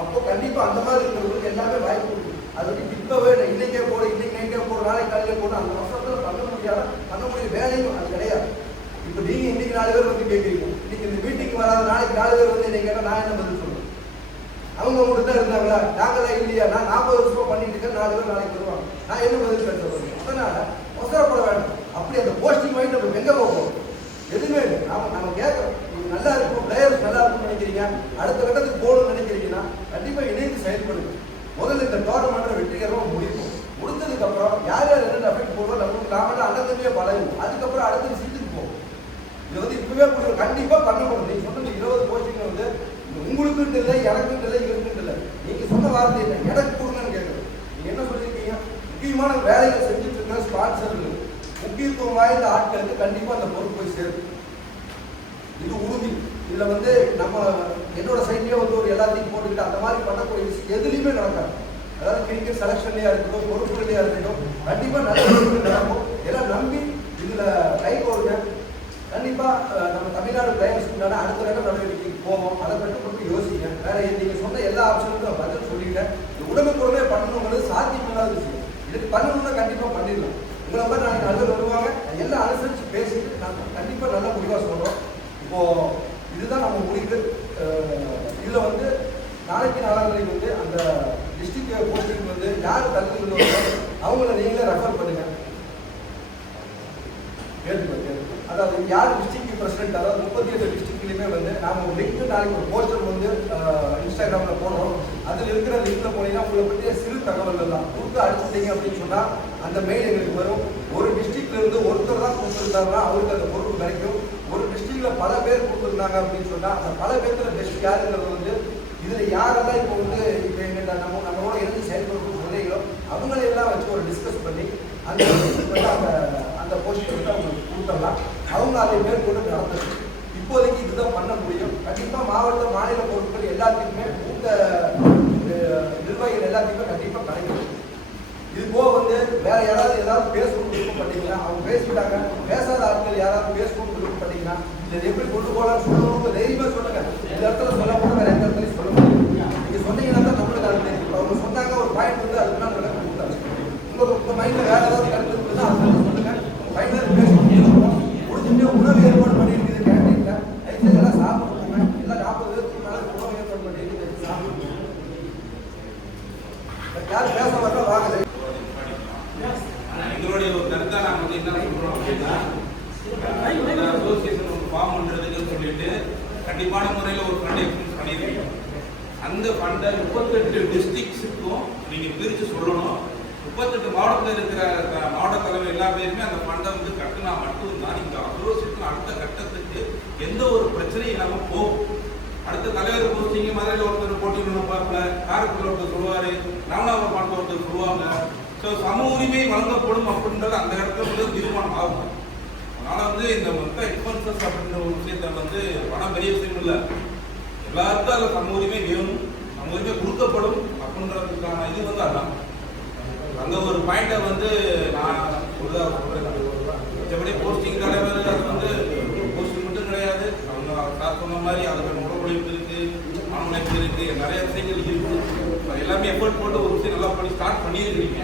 அப்போ கண்டிப்பாக அந்த மாதிரி இருக்கிறவங்களுக்கு எல்லாமே வாய்ப்பு கொடுக்கும். அது வந்து இப்பவே இன்னைக்கே போட, இன்னைக்கு நைட்டே போட, நாளைக்கு காலையில போட அந்த வருஷத்துல பண்ண முடிய வேலையும் அது கிடையாது. இப்போ நீங்க இன்னைக்கு 4 பேர் வந்து கேட்குறீங்க, இன்னைக்கு இந்த மீட்டிங் வராத நாளைக்கு 4 பேர் வந்து என்னை கேட்டால் நான் என்ன பதில் சொல்லுவேன்? அவங்க மட்டும் தான் இருந்தாங்களா, நாங்களா இல்லையா? நான் 40 வருஷமா பண்ணிட்டு இருக்கேன், 4 பேர் நாளைக்கு வருவாங்க, நான் என்ன பதில் பேச சொல்றேன்? அதனால அவசரப்பட வேண்டாம். அப்படி அந்த போஸ்டிங் வாங்கி நம்ம எங்க போவோம்? எதுவுமே இல்லை. நம்ம கேட்கறோம், நீங்க நல்லா இருக்கும், பிளேயர்ஸ் நல்லா இருக்கும்னு நினைக்கிறீங்க, அடுத்த கட்டத்துக்கு போகணும்னு நினைக்கிறீங்கன்னா கண்டிப்பா இணைந்து செயல்படுங்க. முதல்ல இந்த டோர்னமெண்ட்டை வெற்றிகரமாக முடிப்போம். முடித்ததுக்கு அப்புறம் யார் யார் என்னென்ன அஃபெக்ட் போடுறோம் நமக்கு நாம அண்ணந்தமே பழகும். அதுக்கப்புறம் அடுத்த விஷயத்துக்கு போகும். இது வந்து இப்பவே கண்டிப்பா பண்ண முடியும். நீங்க சொன்ன 20 போஸ்டிங் வந்து உங்களுக்கு இல்லை, எனக்கு இல்லை, இவருக்கு இல்லை. நீங்க சொன்ன வார்த்தை இல்லை, எனக்கு கொடுங்கன்னு கேட்குறது. நீங்க என்ன சொல்லியிருக்கீங்க? முக்கியமான வேலைகளை செஞ்சுட்டு இருக்க ஸ்பான்சர்கள், முக்கியத்துவம் வாய்ந்த ஆட்களுக்கு கண்டிப்பா அந்த பொறுப்பு போய் சேரும். இது உறுதி. இதுல வந்து நம்ம என்னோட சைட்லயே வந்து ஒரு எல்லாத்தையும் போட்டுக்கிட்டு அந்த மாதிரி பண்ணக்கூடிய விஷயம் எதுலையுமே நடக்காது. அதாவது கிரிக்கெட் செலக்ஷன்லயா இருக்கட்டும், பொறுப்புலையா இருக்கட்டும், கண்டிப்பா நல்ல நடக்கும். எல்லாம் நம்பி இதுல கை கோருங்க. கண்டிப்பா நம்ம தமிழ்நாடு பிளேயர்ஸ்க்கு உண்டான அடுத்த கட்ட நடவடிக்கைக்கு போவோம். அதை மட்டும் யோசிங்க. வேற நீங்க சொன்ன எல்லா ஆப்ஷனுக்கும் பதில் சொல்லிட்டேன். உடனுக்குடனே பண்ணணுங்கிறது சாத்தியமில்லாத விஷயம். இதுக்கு பண்ணணும்னா கண்டிப்பா பண்ணிடலாம். உங்களை மாதிரி நாளைக்கு நல்ல வருவாங்க, எல்லாம் அனுசரிச்சு பேசிட்டு நாங்கள் கண்டிப்பா நல்ல முடிவாக சொல்றோம். இப்போ இதுதான் நம்ம முடிவு. இதுல வந்து நாளைக்கு நாளாங்களுக்கு வந்து அந்த டிஸ்ட்ரிக்ட் போஸ்டிங் வந்து யார் தகுதி அவங்கள நீங்களே ரெஃபர் பண்ணுங்க. அதாவது யார் டிஸ்ட்ரிக்ட் பிரசிடென்ட், அதாவது 38 டிஸ்ட்ரிக்ட்லையுமே வந்து நாம ஒரு லிங்க் நாளைக்கு ஒரு போஸ்டர் வந்து இன்ஸ்டாகிராம்ல போடுறோம். அதில் இருக்கிற லிங்க்ல போனீங்கன்னா உங்களை பற்றிய சிறு தகவல் எல்லாம் கொடுத்து அனுப்பிச்சிட்டீங்க அப்படின்னு சொன்னா அந்த மெயில் எங்களுக்கு வரும். ஒரு டிஸ்ட்ரிக்ட்ல இருந்து ஒருத்தர் தான் கொடுத்துருந்தாங்கன்னா அவருக்கு அந்த பொருள் கிடைக்கும். ஒரு டிஸ்ட்ரிக்ட்ல பல பேர் கொடுத்துருந்தாங்க அப்படின்னு சொன்னா அந்த பல பேர்த்துல பெஸ்ட் யாருங்கிறது வந்து இதுல யாரெல்லாம் இப்போ வந்து இப்போ எங்கிட்ட நம்மளோட இருந்து செயல்படுறது சொன்னீங்களோ அவங்களையெல்லாம் வச்சு ஒரு டிஸ்கஸ் பண்ணி அந்த போஸ்டிங் வந்து அவங்களுக்கு கொடுத்துடலாம். அவங்க அதை மேற்கொண்டு நடத்தணும். இப்போதைக்கு இதுதான் பண்ண முடியும். கண்டிப்பா மாவட்ட மாநில பொருட்கள் எல்லாத்தையுமே இந்த நிர்வாகிகள் எல்லாத்தையுமே கண்டிப்பா கிடைக்கும். இது போக வந்து வேற ஏதாவது பேசணும்னு விருப்பம் பண்ணீங்கன்னா அவங்க பேசிட்டாங்க, பேசாத ஆட்கள் யாராவது பேசணும்னு விருப்பம் பண்ணீங்கன்னா இதை எப்படி கொண்டு போகலாம்னு சொல்லணும் தைரியமா சொல்லுங்க. இந்த இடத்துல சொல்ல கூட வேற எந்த இடத்துலையும் சொல்ல முடியும். நீங்க சொன்னீங்கன்னா தான் நம்மளுக்கு அது தெரியும். அவங்க சொன்னாங்க ஒரு பாயிண்ட் வந்து அதுக்கு நான் விளக்கம் கொடுத்தாங்க. உங்க மைண்ட்ல வேற ஏதாவது கருத்து இருக்குன்னா அதை சொல்லுங்க. ஃபைனல் பேச முடிஞ்சுட்டு உணவு ஏற்பாடு பண்ணியிருக்குது கேண்டீன்ல எல்லாம் சாப்பிடுவாங்க. எல்லாம் 40 பேருக்கு மேலே உணவு ஏற்பாடு பண்ணியிருக்கு சாப்பிடுவாங்க. யார் பேச வரல வாங்க. எங்களுடைய ஒரு கருத்தா நாங்கள் வந்து என்ன சொல்றோம் அப்படின்னா அசோசியேஷன் ஒரு ஃபார்ம் பண்ணுறதுக்குன்னு சொல்லிட்டு கண்டிப்பான முறையில் ஒரு ஃபண்ட் எக்ஸ்பென்ஸ் பண்ணியிருக்கீங்க. அந்த ஃபண்டை 38 டிஸ்ட்ரிக்ஸுக்கும் நீங்கள் பிரித்து சொல்லணும். 38 மாவட்டத்தில் இருக்கிற மாவட்ட தலைவர் எல்லா பேருமே அந்த ஃபண்டை வந்து கட்டினா மட்டும்தான் இந்த அசோசியேஷன் அடுத்த கட்டத்துக்கு எந்த ஒரு பிரச்சனையும் இல்லாமல் போகும். அடுத்த தலைவர் போஸ்டிங்க மதுரையில் ஒருத்தர் போட்டிக்கணும் பார்க்கல, காரைக்குடியில் ஒருத்தர் சொல்லுவார், ராமநாதபுரம் மாவட்டம் ஒருத்தர் சொல்லுவாங்க. ஸோ சம உரிமை வழங்கப்படும் அப்படின்றது அந்த இடத்துல வந்து தீர்மானம் ஆகும். அதனால வந்து இந்த மொத்த எக்ஸ்பென்சஸ் அப்படின்ற ஒரு விஷயத்த வந்து பணம் பெரிய விஷயம் இல்லை. எல்லாருக்கும் அதில் சம உரிமை வேணும், சம உரிமை கொடுக்கப்படும் அப்படின்றதுக்கான இது வந்து அதான் அந்த ஒரு பாயிண்டை வந்து நான் சொல்றேன். மற்றபடி போஸ்டிங் தலைவர் அது வந்து போஸ்டிங் மட்டும் கிடையாது. அவங்க சொன்ன மாதிரி அதுக்கு உடம்புழைப்பு இருக்கு, மனமுனைப்பு இருக்கு, நிறைய விஷயங்கள் இருக்கு. எல்லாமே எஃபர்ட் போட்டு ஒரு விஷயம் நல்லா பண்ணி ஸ்டார்ட் பண்ணியிருக்கிறீங்க.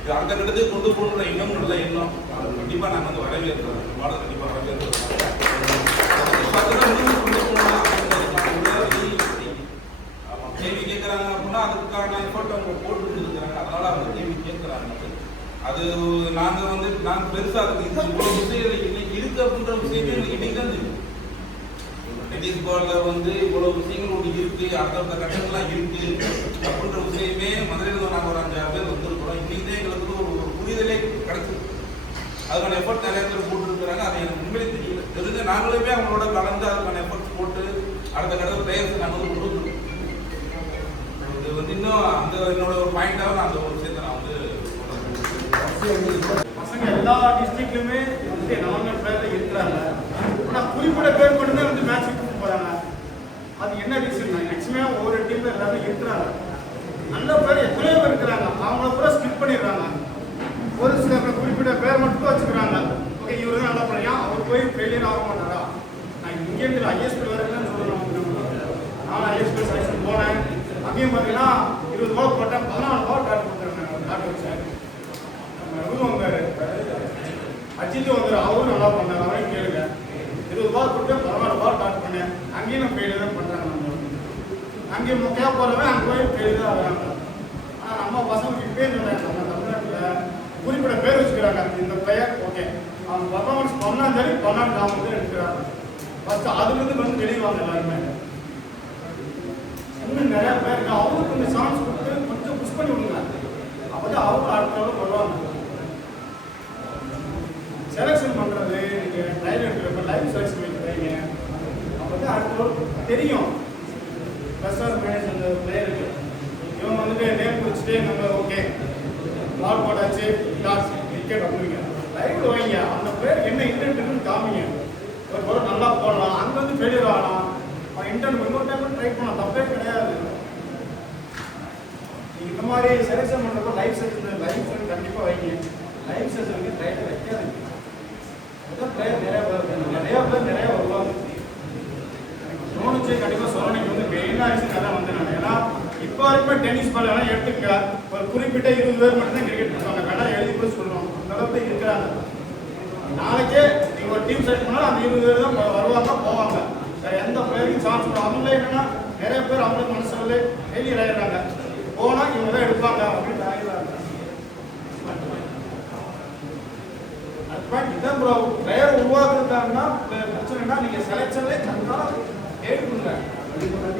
இது அடுத்த கட்டத்துக்கு கொண்டு போகணுன்ற எண்ணம் நல்ல எண்ணம். அது கண்டிப்பாக நாங்கள் வந்து வரவேற்கிறோம். கண்டிப்பாக வரவேற்கிறோம். விஷயம் இன்னைக்கு தான் தெரியும். டென்னிஸ் பால்ல வந்து இவ்வளவு விஷயங்கள் ஒன்று இருக்கு, அடுத்தடுத்த கட்டங்கள்லாம் இருக்கு அப்படின்ற விஷயமே மதுரையில் நாங்கள் ஒரு 5-6 பேர் வந்திருக்கிறோம். இன்னைக்கு தான் எங்களுக்கு ஒரு புரிதலே கிடைச்சது. அதுக்கான எஃபர்ட் நிறைய பேர் போட்டுருக்கிறாங்க. அது எனக்கு உண்மையிலே தெரியல. தெரிஞ்ச நாங்களுமே அவங்களோட கலந்து அதுக்கான எஃபர்ட் போட்டு அடுத்த கட்டத்தில் பிளேயர்ஸ் நாங்கள் வந்து கொடுத்துருக்கோம். இது வந்து இன்னும் அந்த என்னோட ஒரு பாயிண்டாக நான் அந்த ஒரு விஷயத்தை நான் வந்து பசங்க எல்லா டிஸ்ட்ரிக்ட்லுமே வந்து நார்மல் பிளேயர் இருக்கிறாங்க. ஆனால் குறிப்பிட்ட பேர் மட்டும் தான் வந்து மேட்ச் கூப்பிட்டு போறாங்க. அது என்ன ரீசன்? மேக்ஸிமம் ஒவ்வொரு டீம்ல எல்லாரும் இருக்கிறாங்க. நல்ல பேர் எத்தனையோ பேர் இருக்கிறாங்க. அவங்கள கூட ஸ்கிப் பண்ணிடுறாங்க. ஒரு சில குறிப்பிட்ட பேர் மட்டும் வச்சுக்கிறாங்க. ஓகே, இவரு தான் நல்லா பிள்ளையா, அவர் போய் ஃபெயிலியர் ஆக மாட்டாரா? நான் இங்கேருந்து ஐஎஸ்பி வரேன்னு சொல்லணும். நான் ஐஎஸ்பி செலக்ஷன் போனேன். அங்கேயும் பார்த்தீங்கன்னா 20 பால் போட்டேன், 14 பால் டாட் கொடுத்துருக்காங்க. டாட் வச்சேன். இவரும் வந்தாரு, அஜித் வந்தாரு, அவரும் நல்லா பண்ணார். அவரையும் கேளுங்க. 20 பால் கொடுத்தேன், 14 பால் டாட் பண்ணேன். அங்கேயும் நான் ஃபெயிலியர் தான் பண்ணுறாங்க. அங்கேயும் முக்கியா போகிறவன் அங்கே போய் ஃபெயிலியர் தான் ஆகிறாங்க. ஆனால் நம்ம பசங்க இப்பயே சொல்கிறாங்க, நம்ம தமிழ்நாட்டில் குறிப்பிட்ட பேர் வச்சுக்கிறாங்க. இந்த பிளேயர் ஓகே, அவங்க பர்ஃபார்மன்ஸ் பண்ணாலும் சரி பண்ணாலும் நான் வந்து எடுக்கிறாங்க. ஃபர்ஸ்ட் அதுலேருந்து வந்து வெளியுவாங்க எல்லாருமே. இன்னும் நிறையா பேர் அவங்களுக்கு கொஞ்சம் சான்ஸ் கொடுத்து கொஞ்சம் புஷ் பண்ணி விடுங்க. அப்போ தான் அவங்க அடுத்த லெவலுக்கு வருவாங்க. செலெக்ஷன் பண்ணுறது, நீங்கள் ட்ரையல் எடுக்கிறப்ப லைவ் செலெக்ஷன் வைக்கிறீங்க. அப்போ தான் அடுத்த லெவலுக்கு தெரியும். ப்ளஸ் மேனேஜ் அந்த பிளேயருக்கு இவங்க வந்துட்டு நேம் குடிச்சிட்டு நம்ம ஓகே பால் போட்டாச்சு, டாஸ் விக்கெட் வந்துருங்க. லைவ்ல வைங்க. அந்த பிளேயருக்கு என்ன இன்டென்ட் இருக்குன்னு காமிங்க. ஒரு பால் நல்லா போடலாம், அங்கே வந்து ஃபெயிலியர் ஆகலாம். அவன் இன்டென்ட் இன்னொரு டைம் ட்ரை பண்ணலாம், தப்பே கிடையாது. நீங்கள் இந்த மாதிரி செலெக்ஷன் பண்ணுறப்போ லைவ் செஷன் கண்டிப்பாக வைங்க. லைவ் செஷனுக்கு ட்ரைட்டு வைக்காதுங்க. அதுதான் பிளேயர் நிறையா பேர் நிறையா வருவாங்க. தோணுச்சு கண்டிப்பாக சொல்லணும். வந்து மெயினாக ரீசன் அதான் வந்து நான் ஏன்னா இப்போ வரைக்கும் டென்னிஸ் பால் வேணால் எடுத்துக்க ஒரு குறிப்பிட்ட 20 பேர் மட்டும்தான் கிரிக்கெட் பண்ணுவாங்க. வேணால் எழுதி கூட சொல்லணும். அந்த அளவுக்கு இருக்கிறாங்க. நாளைக்கே நீங்கள் ஒரு டீம் செலக்ட் பண்ணாலும் அந்த 20 பேர் தான் வருவாங்க போவாங்க. வேறு எந்த பிளேயருக்கும் சான்ஸ் அவங்களே என்னன்னா நிறைய பேர் அவங்களுக்கு மனசுல ஃபெயிலியர் ஆகிடுறாங்க. போனால் இவங்க தான் எடுப்பாங்க அப்படின்னு ஆகிடுறாங்க. இதான் ப்ரோ பிளேயர் உருவாக்குறதுக்காங்கன்னா பிரச்சனைனா நீங்கள் செலெக்ஷன்லேயே கரெக்டாக கேட்டுக்கோங்க.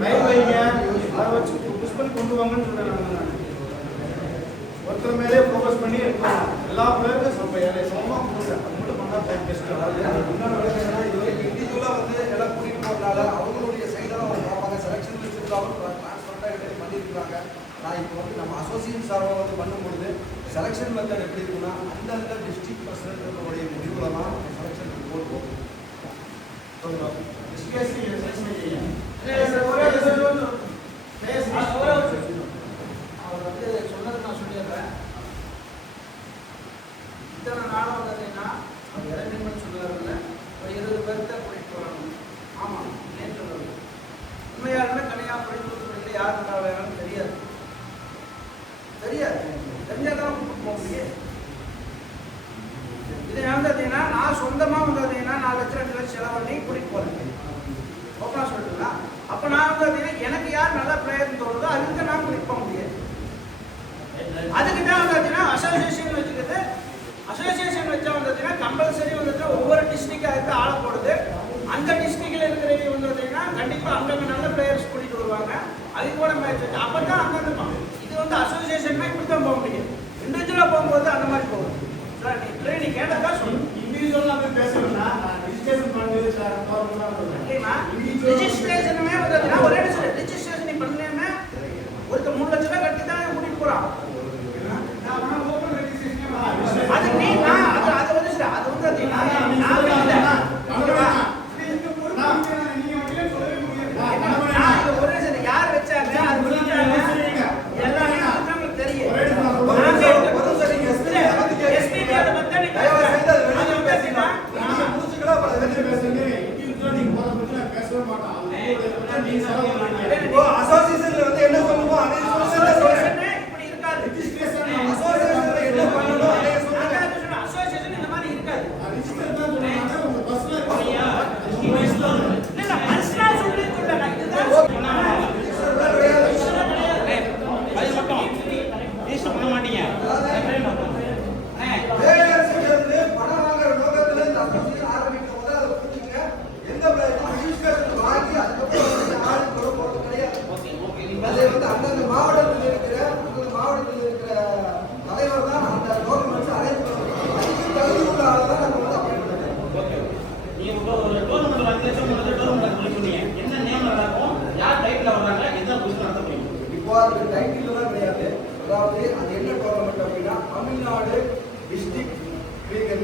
லைவ் வைங்க, அதை வச்சு புஷ் பண்ணி கொண்டு வாங்கன்னு சொல்கிறேன். ஒருத்தர் மேலே ஃபோக்கஸ் பண்ணி இருக்கலாம். எல்லா பிளேயருக்கும் சமமாக கொடுக்குறேன். அது மட்டும் பண்ணால் பெஸ்ட். இன்னொரு விஷயம்னா இது வரைக்கும் இண்டிவிஜுவலாக வந்து எல்லாம் கூட்டிகிட்டு போகிறதுனால அவங்களுடைய சைடெல்லாம் அவங்க பார்ப்பாங்க. செலெக்ஷன் வச்சுருக்காங்க, ட்ரான்ஸ்பர்ட்டாக எடுத்து பண்ணியிருக்காங்க. நான் இப்போ வந்து நம்ம அசோசியேஷன் சார்பாக வந்து பண்ணும்பொழுது செலெக்ஷன் மெத்தட் எப்படி இருக்குன்னா அந்தந்த டிஸ்ட்ரிக்ட் பிரசிடென்ட்களுடைய முடிவுல தான் செலெக்ஷன் போடுவோம். அவர் வந்து சொன்னது நான் சொல்லிடுறேன். இத்தனை நாளும் பார்த்தீங்கன்னா அவர் இறங்குன்னு சொல்லுவாருல்ல, ஒரு 20 பேர்த்த கூட்டிகிட்டு போகிறாங்க. ஆமாம், ஏன் சொல்லுவாங்க? உண்மையாலுமே தனியாக படிப்பு யார் நல்லா வேணும்னு தெரியாது. தெரிஞ்சால் தான் கூப்பிட்டு போக முடியும். இதை வந்து பார்த்தீங்கன்னா நான் சொந்தமாக வந்து பார்த்தீங்கன்னா 4 லட்சம் 2 லட்சம் செலவு பண்ணி கூட்டிகிட்டு போகிறேன். ஓப்பனாக சொல்லிட்டுங்களா? அப்போ நான் வந்து பார்த்தீங்கன்னா எனக்கு யார் நல்ல பிளேயர்னு தோணுதோ அதுக்கு நான் கூட்டிகிட்டு போக முடியாது. அதுக்கு தான் வந்து பார்த்தீங்கன்னா அசோசியேஷன் வச்சுக்கிறது. அசோசியேஷன் வச்சா வந்து பார்த்தீங்கன்னா கம்பல்சரி வந்துட்டு ஒவ்வொரு டிஸ்ட்ரிக்டாக இருந்து ஆளை போடுது. அந்த டிஸ்ட்ரிக்டில் இருக்கிறவங்க வந்து பார்த்தீங்கன்னா கண்டிப்பாக அங்கங்கே நல்ல பிளேயர்ஸ் கூட்டிகிட்டு வருவாங்க. அதுக்கு கூட மேட்ச் வச்சு அப்போ தான் அங்கே இருப்பாங்க. இது வந்து அசோசியேஷன்னா இப்படி தான் போக முடியும். இண்டிவிஜுவலாக போகும்போது அந்த மாதிரி போகும். சார் நீ ட்ரைனிங் கேட்டதா சொல்லணும். இண்டிவிஜுவலாக போய் பேசணும்னா ரிஜிஸ்ட்ரேஷன் பண்ணுறது சார் இல்லைம்மா, ரிஜிஸ்ட்ரேஷனுமே வந்து ஒரே நிமிஷம் ரிஜிஸ்ட்ரேஷன் நீ பண்ணலேன்னா ஒருத்தர் 3 லட்சம் ரூபாய் கட்டி தான் கூட்டிகிட்டு போகிறான். அது நீ அது வந்து சார் அது வந்து ஒரே சார் யார் வச்சாங்க அது எல்லாமே நமக்கு தெரியும். எஸ்பிபி அதை பற்றி பேசவே மாட்டான்.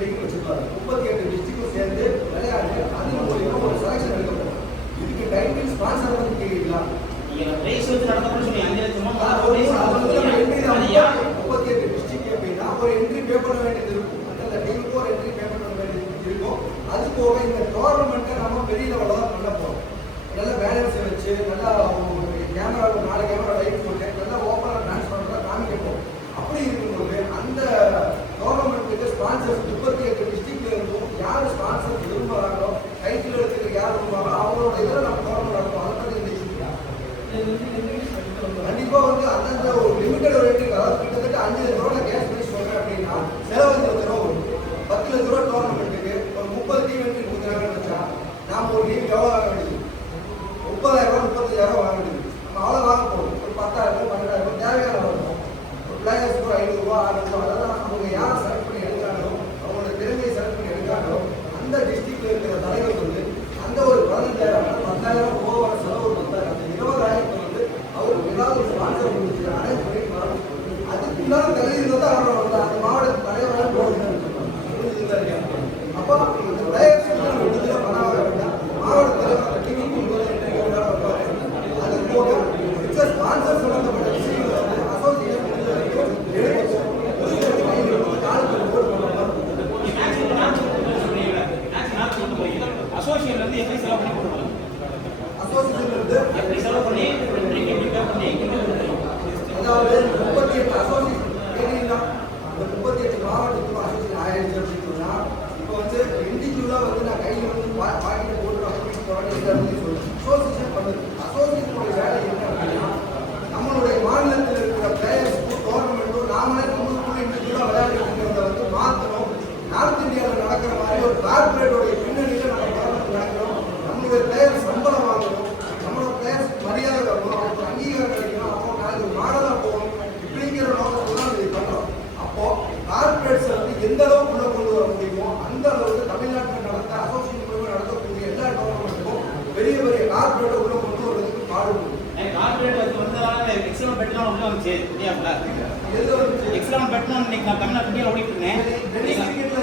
லீக் வச்சிருக்காங்க. 38 டிஸ்ட்ரிக்டும் சேர்ந்து விளையாடி அதன் மூலியமா ஒரு செலக்ஷன் எடுக்கப்படும். இதுக்கு டைட்டில் ஸ்பான்சர் பண்ணி கேட்கலாம். நீங்க பிரைஸ் வந்து நடத்தணும்னு சொன்னீங்க 5 லட்சமா ஒரு 38 டிஸ்ட்ரிக்ட் அப்படின்னா ஒரு என்ட்ரி பே பண்ண வேண்டியது இருக்கும். அந்த டீமுக்கு ஒரு என்ட்ரி பே பண்ண வேண்டியது இருக்கும். அது போக இந்த டோர்னமெண்ட்டை நம்ம பெரிய லெவலில் தான் பண்ண போகிறோம். நல்லா பேலன்ஸை வச்சு நல்லா கேமரா 4 கேமரா லைட் போட்டு நல்லா ஓப்பனாக டான்ஸ் பண்ணுறதா காமிக்க போகிறோம். அப்படி இருக்கும்போது அந்த டோர்னமெண்ட்டுக்கு ஸ்பான்சர்ஸ் 38 டிஸ்ட்ரிக்ட்ல இருந்தும் யார் ஸ்பான்சர் விரும்புகிறாங்களோ டைட்டில் எடுத்துக்க யார் விரும்புகிறாங்களோ அவங்களோட இதில் நம்ம டோர்னமெண்ட் நடத்துவோம். அதை பற்றி கண்டிப்பா வந்து அந்தந்த ஒரு லிமிட்டட் ரேட்டுக்கு, அதாவது கிட்டத்தட்ட 5 லட்ச ரூபா கேஷ் பண்ணி சொல்றேன் அப்படின்னா செலவு 5 லட்ச ரூபா வரும். 10 லட்ச ரூபா டோர்னமெண்ட்டுக்கு ஒரு 30 டீம் என்ட்ரி கொடுக்குறாங்கன்னு வச்சா நாம ஒரு டீம் எவ்வளோ வாங்க வேண்டியது? 30,000 ரூபா 35,000 ரூபா வாங்க வேண்டியது. நம்ம அவ்வளோ வாங்க போகிறோம். ஒரு 10,000 ரூபா 12,000 ரூபா தேவையான வரும். ஒரு பிளேயர்ஸ் கூட 500 ரூபா 600 ரூபா அதெல்லாம் அவங்க யாரை செலக்ட் பண்ணி எடுக்கிறாங்களோ அவங்களோட திறமையை செலக்ட் பண்ணி எடுக்கிறாங்களோ அந்த டிஸ்ட்ரிக்ட்ல இருக்கிற தலைவர் வந்து அந்த ஒரு 15,000 10,000 ரூபா செலவு ஒரு 10,000 அந்த 20,000 வந்து அவருக்கு ஏதாவது ஒரு ஸ்பான்சர் கொடுத்து அரேஞ்ச் பண்ணிட்டு வரணும். அதுக்கு இல்லாத தலைவர் தான் அவரோட அந்த மாவட்ட தலைவராக போடுங்க. அப்போ அந்த பிளேயர்ஸ் விடுதலை பண்ணாத வேண்டாம். மாவட்ட தலைவர் டிவிக்கு வருவார். அது போக மிச்ச ஸ்பான்சர் சம்பந்தப்பட்ட விஷயங்களை வந்து அசோசியேஷன் அசோசியேஷன்ல இருந்து எப்படி செலவு பண்ணி கொடுப்பாங்க? அசோசியேஷன்ல இருந்து எப்படி செலவு பண்ணி அதாவது 38 அசோசியேஷன் கேட்டீங்கன்னா இந்த 38 மாவட்டத்துக்கு அசோசியேஷன் ஆயிடுச்சு அப்படின்னா இப்போ வந்து இண்டிவிஜுவலா வந்து நான் கையில் வந்து பாக்கெட்டை போட்டு அப்படின்னு சொல்லி அசோசியேஷன் பண்ணுது. அசோசியேஷனோட வேலை என்ன அப்படின்னா நம்மளுடைய மாநிலத்தில் இருக்கிற பிளேயர்ஸ்க்கும் டோர்னமெண்ட்டும் நாமளே நம்மளுக்குள்ள இண்டிவிஜுவலா விளையாடுறத வந்து மாற்றணும். நார்த் இந்தியாவில் நடக்கிற மாதிரி ஒரு கார்பரேட்டோடைய பின்னணியில் நம்ம டோர்னமெண்ட் நடக்கிறோம். நம்மளுடைய பிளேயர்ஸ் சம்பளம் வாங்கணும், நம்மளோட பிளேயர்ஸ் மரியாதை வரணும், அவங்களுக்கு அங்கீகாரம் கிடைக்கணும், அவங்க நாளைக்கு ஒரு மாடலாக போகணும். இப்படிங்கிற நோக்கத்தில் தான் இதை பண்ணுறோம். அப்போ கார்பரேட்ஸை வந்து எந்த அளவுக்கு உள்ள கொண்டு வர முடியுமோ அந்த அளவுக்கு தமிழ்நாட்டில் நடத்த அசோசியேஷன் மூலமாக நடத்தக்கூடிய எல்லா டோர்னமெண்ட்டுக்கும் பெரிய பெரிய கார்பரேட்டை உள்ள கொண்டு வரதுக்கு பாடுபடும். கார்பரேட் வந்ததால எக்ஸலம் பெட்லாம் உள்ள வந்துச்சு இந்தியாவுல. எக்ஸலம் பெட்லாம் இன்னைக்கு நான் தமிழ்நாட்டில் ஓடிட்டு இருந்தேன்.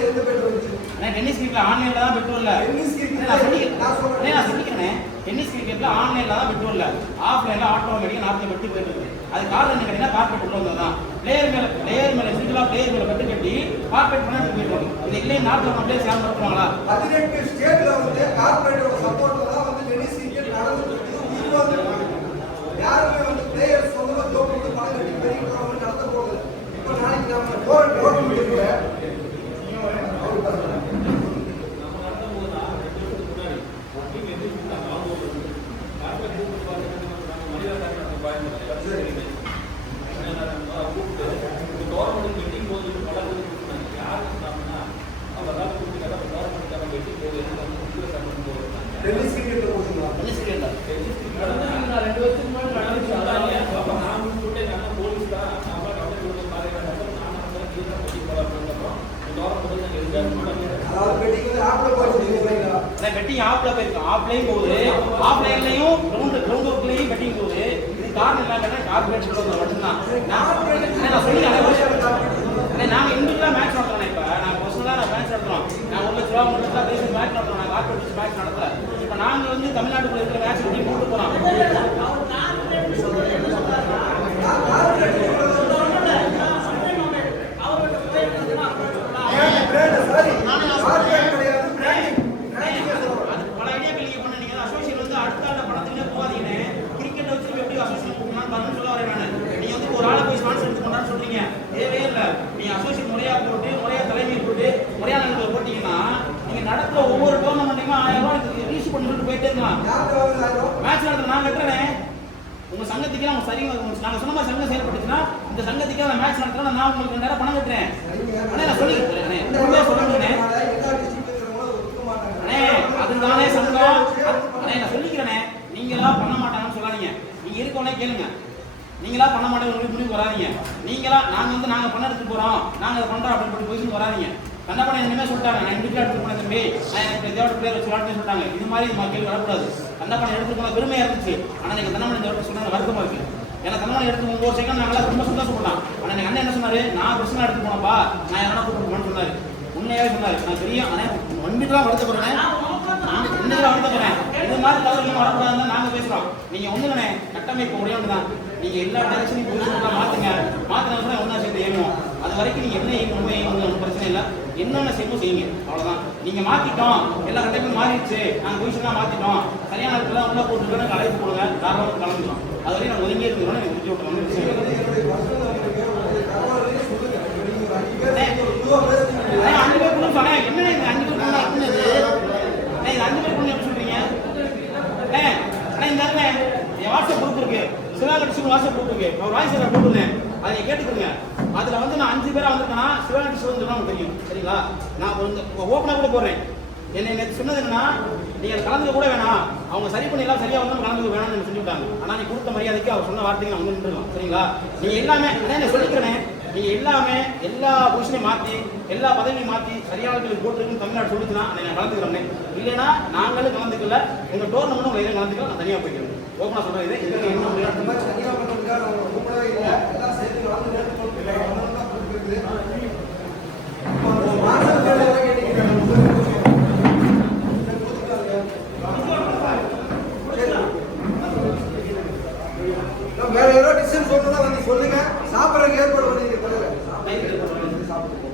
எந்த பெட் வந்துச்சு? டென்னிஸ் கிரிக்கெட்ல ஆன்லைன்ல தான் பெட்ரோல் இல்ல. நான் சொல்லிக்கிறேன் டென்னிஸ் கிரிக்கெட்ல ஆன்லைன்ல தான் பெட்ரோல் இல்ல, ஆஃப்லைன்ல ஆட்டோமேட்டிக்கா நார்மல் பெட்டு போயிட்டு இருக்கு. அது காரணம் என்ன கேட்டீங்கன்னா கார்பரேட் உள்ள வந்ததுதான். பிளேயர் மேல சிங்கிளா பிளேயர் மேல பெட்டு கட்டி கார்பரேட் பண்ணி போயிடுவாங்க. இது இல்லையே நார்மல் பிளேயர்ஸ் யாரும் நடத்துவாங்களா? 18 ஸ்டேட்ல வந்து கார்பரேட்டோட சப்போர்ட்ல தான் வந்து டென்னிஸ் கிரிக்கெட் நடந்துட்டு இருக்கு. யாருமே வந்து பிளேயர்ஸ் சொந்தமா ஜோப் கொடுத்து பணம் கட்டி பெரிய டோர்னமெண்ட் நடத்த போகுது. இப்போ நாளைக்கு நம்ம போற டோர்னமெண்ட் கூட டென்னிஸ் கிரிக்கெட்ல போகுதுங்களா? டென்னிஸ் கிரிக்கெட்ல 2 வருஷத்துக்கு முன்னாடி நடந்துச்சு. அதான் நான் கூப்பிட்டு நல்ல போலீஸ் தான் அவன் கவர்மெண்ட் அதாவது பெட்டிங் வந்து ஆப்ல போயிடுச்சு. நான் பெட்டிங் ஆப்ல போயிருக்கேன். ஆப்லையும் போகுது, ஆப்லைன்லயும் கிரவுண்ட் ஒர்க்லயும் பெட்டிங் போகுது. இது காரணம் என்னன்னா கார்பரேட் சொல்றது மட்டும்தான். நான் சொல்லி நாங்க இண்டிவிஜுவலா மேட்ச் நடத்துறோம். இப்ப நான் பர்சனலா மேட்ச் நடத்துறோம். நான் 1 லட்ச ரூபா 3 லட்ச ரூபா மேட்ச் நடத்துறோம். நான் கார்பரேட் மேட்ச் நடத்தல. இப்ப நாங்க வந்து தமிழ்நாட்டுக்குள்ள இருக்கிற மேட்ச் பத்தி போட்டு போறோம். ஒவ்வொரு டோர்னமெண்ட்டையும் 1000 ரூபாய் ரீச் பண்ணிட்டு போயிட்டே இருக்கலாம். மேட்ச் நடத்த நான் கட்டுறேன். உங்க சங்கத்துக்கு அவங்க சரிங்க நாங்க சொன்ன மாதிரி சங்கம் செயல்பட்டுச்சுன்னா இந்த சங்கத்துக்கு அந்த மேட்ச் நடத்துறோம். நான் உங்களுக்கு 2000 பணம் கட்டுறேன். அண்ணே நான் சொல்லிக்கிறேன். உண்மையா சொல்லுங்கண்ணே. அண்ணே அதுதானே சங்கம். அண்ணே நான் சொல்லிக்கிறேனே. நீங்களா பண்ண மாட்டாங்கன்னு சொல்லாதீங்க. நீங்க இருக்கவனே கேளுங்க. நீங்களா பண்ண மாட்டேங்க முடிவு வராதீங்க. நீங்களா நாங்க பண்ண எடுத்துட்டு போறோம், நாங்க அதை பண்றோம் அப்படின்னு போய் வராதீங்க. கண்ணப்பட என்ன சொல்லிட்டாங்க, நான் இண்டிவிஜுவல் எடுத்து போன தம்பி, நான் எனக்கு இதோட பிளேயர் வச்சு விளாட்டுன்னு சொல்லிட்டாங்க. இது மாதிரி கேள்வி வரக்கூடாது. கண்ணப்படம் எடுத்து போன பெருமையா இருந்துச்சு. ஆனா நீங்க தன்னமணி இந்த சொன்னாங்க வருத்தமா இருக்கு. ஏன்னா தன்னமணி எடுத்து 1 செகண்ட் நாங்களா ரொம்ப சந்தோஷப்பட்டோம். ஆனா எங்க அண்ணன் என்ன சொன்னாரு, நான் பிரச்சனை எடுத்து போனப்பா, நான் யாரா கூப்பிட்டு சொன்னாரு. உண்மையாவே சொன்னாரு. நான் தெரியும், ஆனால் ஒன்றுக்கெல்லாம் வருத்தப்படுறேன், இன்னும் வருத்தப்படுறேன். இது மாதிரி தவறுகள் வரக்கூடாதுன்னு நாங்கள் பேசுகிறோம். நீங்கள் ஒன்றுங்கண்ணே, கட்டமைப்பு உடையவங்க தான். நீங்கள் எல்லா டைரக்ஷனையும் புதுசாக மாற்றுங்க, மாற்றினா கூட ஒன்றா சேர்ந்து இயங்குவோம். அது வரைக்கும் நீங்கள் என்ன இயங்கணுமோ இயங்குங்க, ஒன்றும் பிரச்சனை இல்லை. என்னென்ன செய்யணும் செய்யுங்க, அவ்வளோதான். நீங்கள் மாற்றிட்டோம், எல்லா கட்டமைப்பும் மாறிடுச்சு, நாங்கள் பொசிஷனாக மாற்றிட்டோம், சரியான இடத்துல உள்ள போட்டுருக்கோம், எனக்கு அழைப்பு கொடுங்க, தாராளமாக கலந்துக்கலாம். அது வரையும் நான் ஒதுங்கி இருக்கிறோம், எனக்கு முடிச்சு விட்டு வந்து அஞ்சு பேர் பொண்ணு சொன்னேன். என்ன இது 5 பேர் பொண்ணு இருக்குன்னு? இது 5 பேர் பொண்ணு எப்படி சொல்றீங்க? இந்த என் வாட்ஸ்அப் குரூப் இருக்கு, சிவகாசி வாட்ஸ்அப் குரூப் இருக்கு, ஒரு வாய்ஸ் போட்டுருந்தேன், அதை நீங்க கேட்டுக்கோங்க. அதுல வந்து நான் 5 பேரா வந்திருக்கேன்னா சிவகாசி உங்களுக்கு தெரியும், சரிங்களா? நான் வந்து ஓப்பனா கூட போடுறேன். என்ன நேற்று சொன்னது என்னன்னா, நீங்க கலந்துக்க கூட வேணாம், அவங்க சரி பண்ணிடலாம், சரியா வந்து கலந்துக்க வேணாம்னு சொல்லிவிட்டாங்க. ஆனா நீ கொடுத்த மரியாதைக்கு அவர் சொன்ன வார்த்தைக்கு நான் வந்து நின்றுக்கலாம், சரிங்களா? நீங்க எல்லாமே அதான் சொல்லிக்கிறேன், நீங்க எல்லாமே எல்லா பொசிஷனையும் மாற்றி எல்லா பதவியும் மாற்றி சரியான போட்டுருக்குன்னு தமிழ்நாடு சொல்லிச்சுன்னா நான் கலந்துக்கிறேன். இல்லைன்னா நாங்களும் கலந்துக்கல, உங்க டோர்னமெண்ட் உங்க இதில் கலந்துக்கலாம், நான் தனியாக போய்க்கிறேன். ஓப்பனா சொல்றேன், இது இதுக்கு என்ன அந்த மாதிரி தனியாக பண்ணுறதுக்காக அவங்க கூப்பிடவே இல்லை, எல்லாம் சேர்த்து கலந்து இருக்குது. வேற யாரோ டிசிஷன் சொல்லணும்னா வந்து சொல்லுங்க, சாப்பிட்றதுக்கு ஏற்பாடு பண்ணி சாப்பிடுங்க.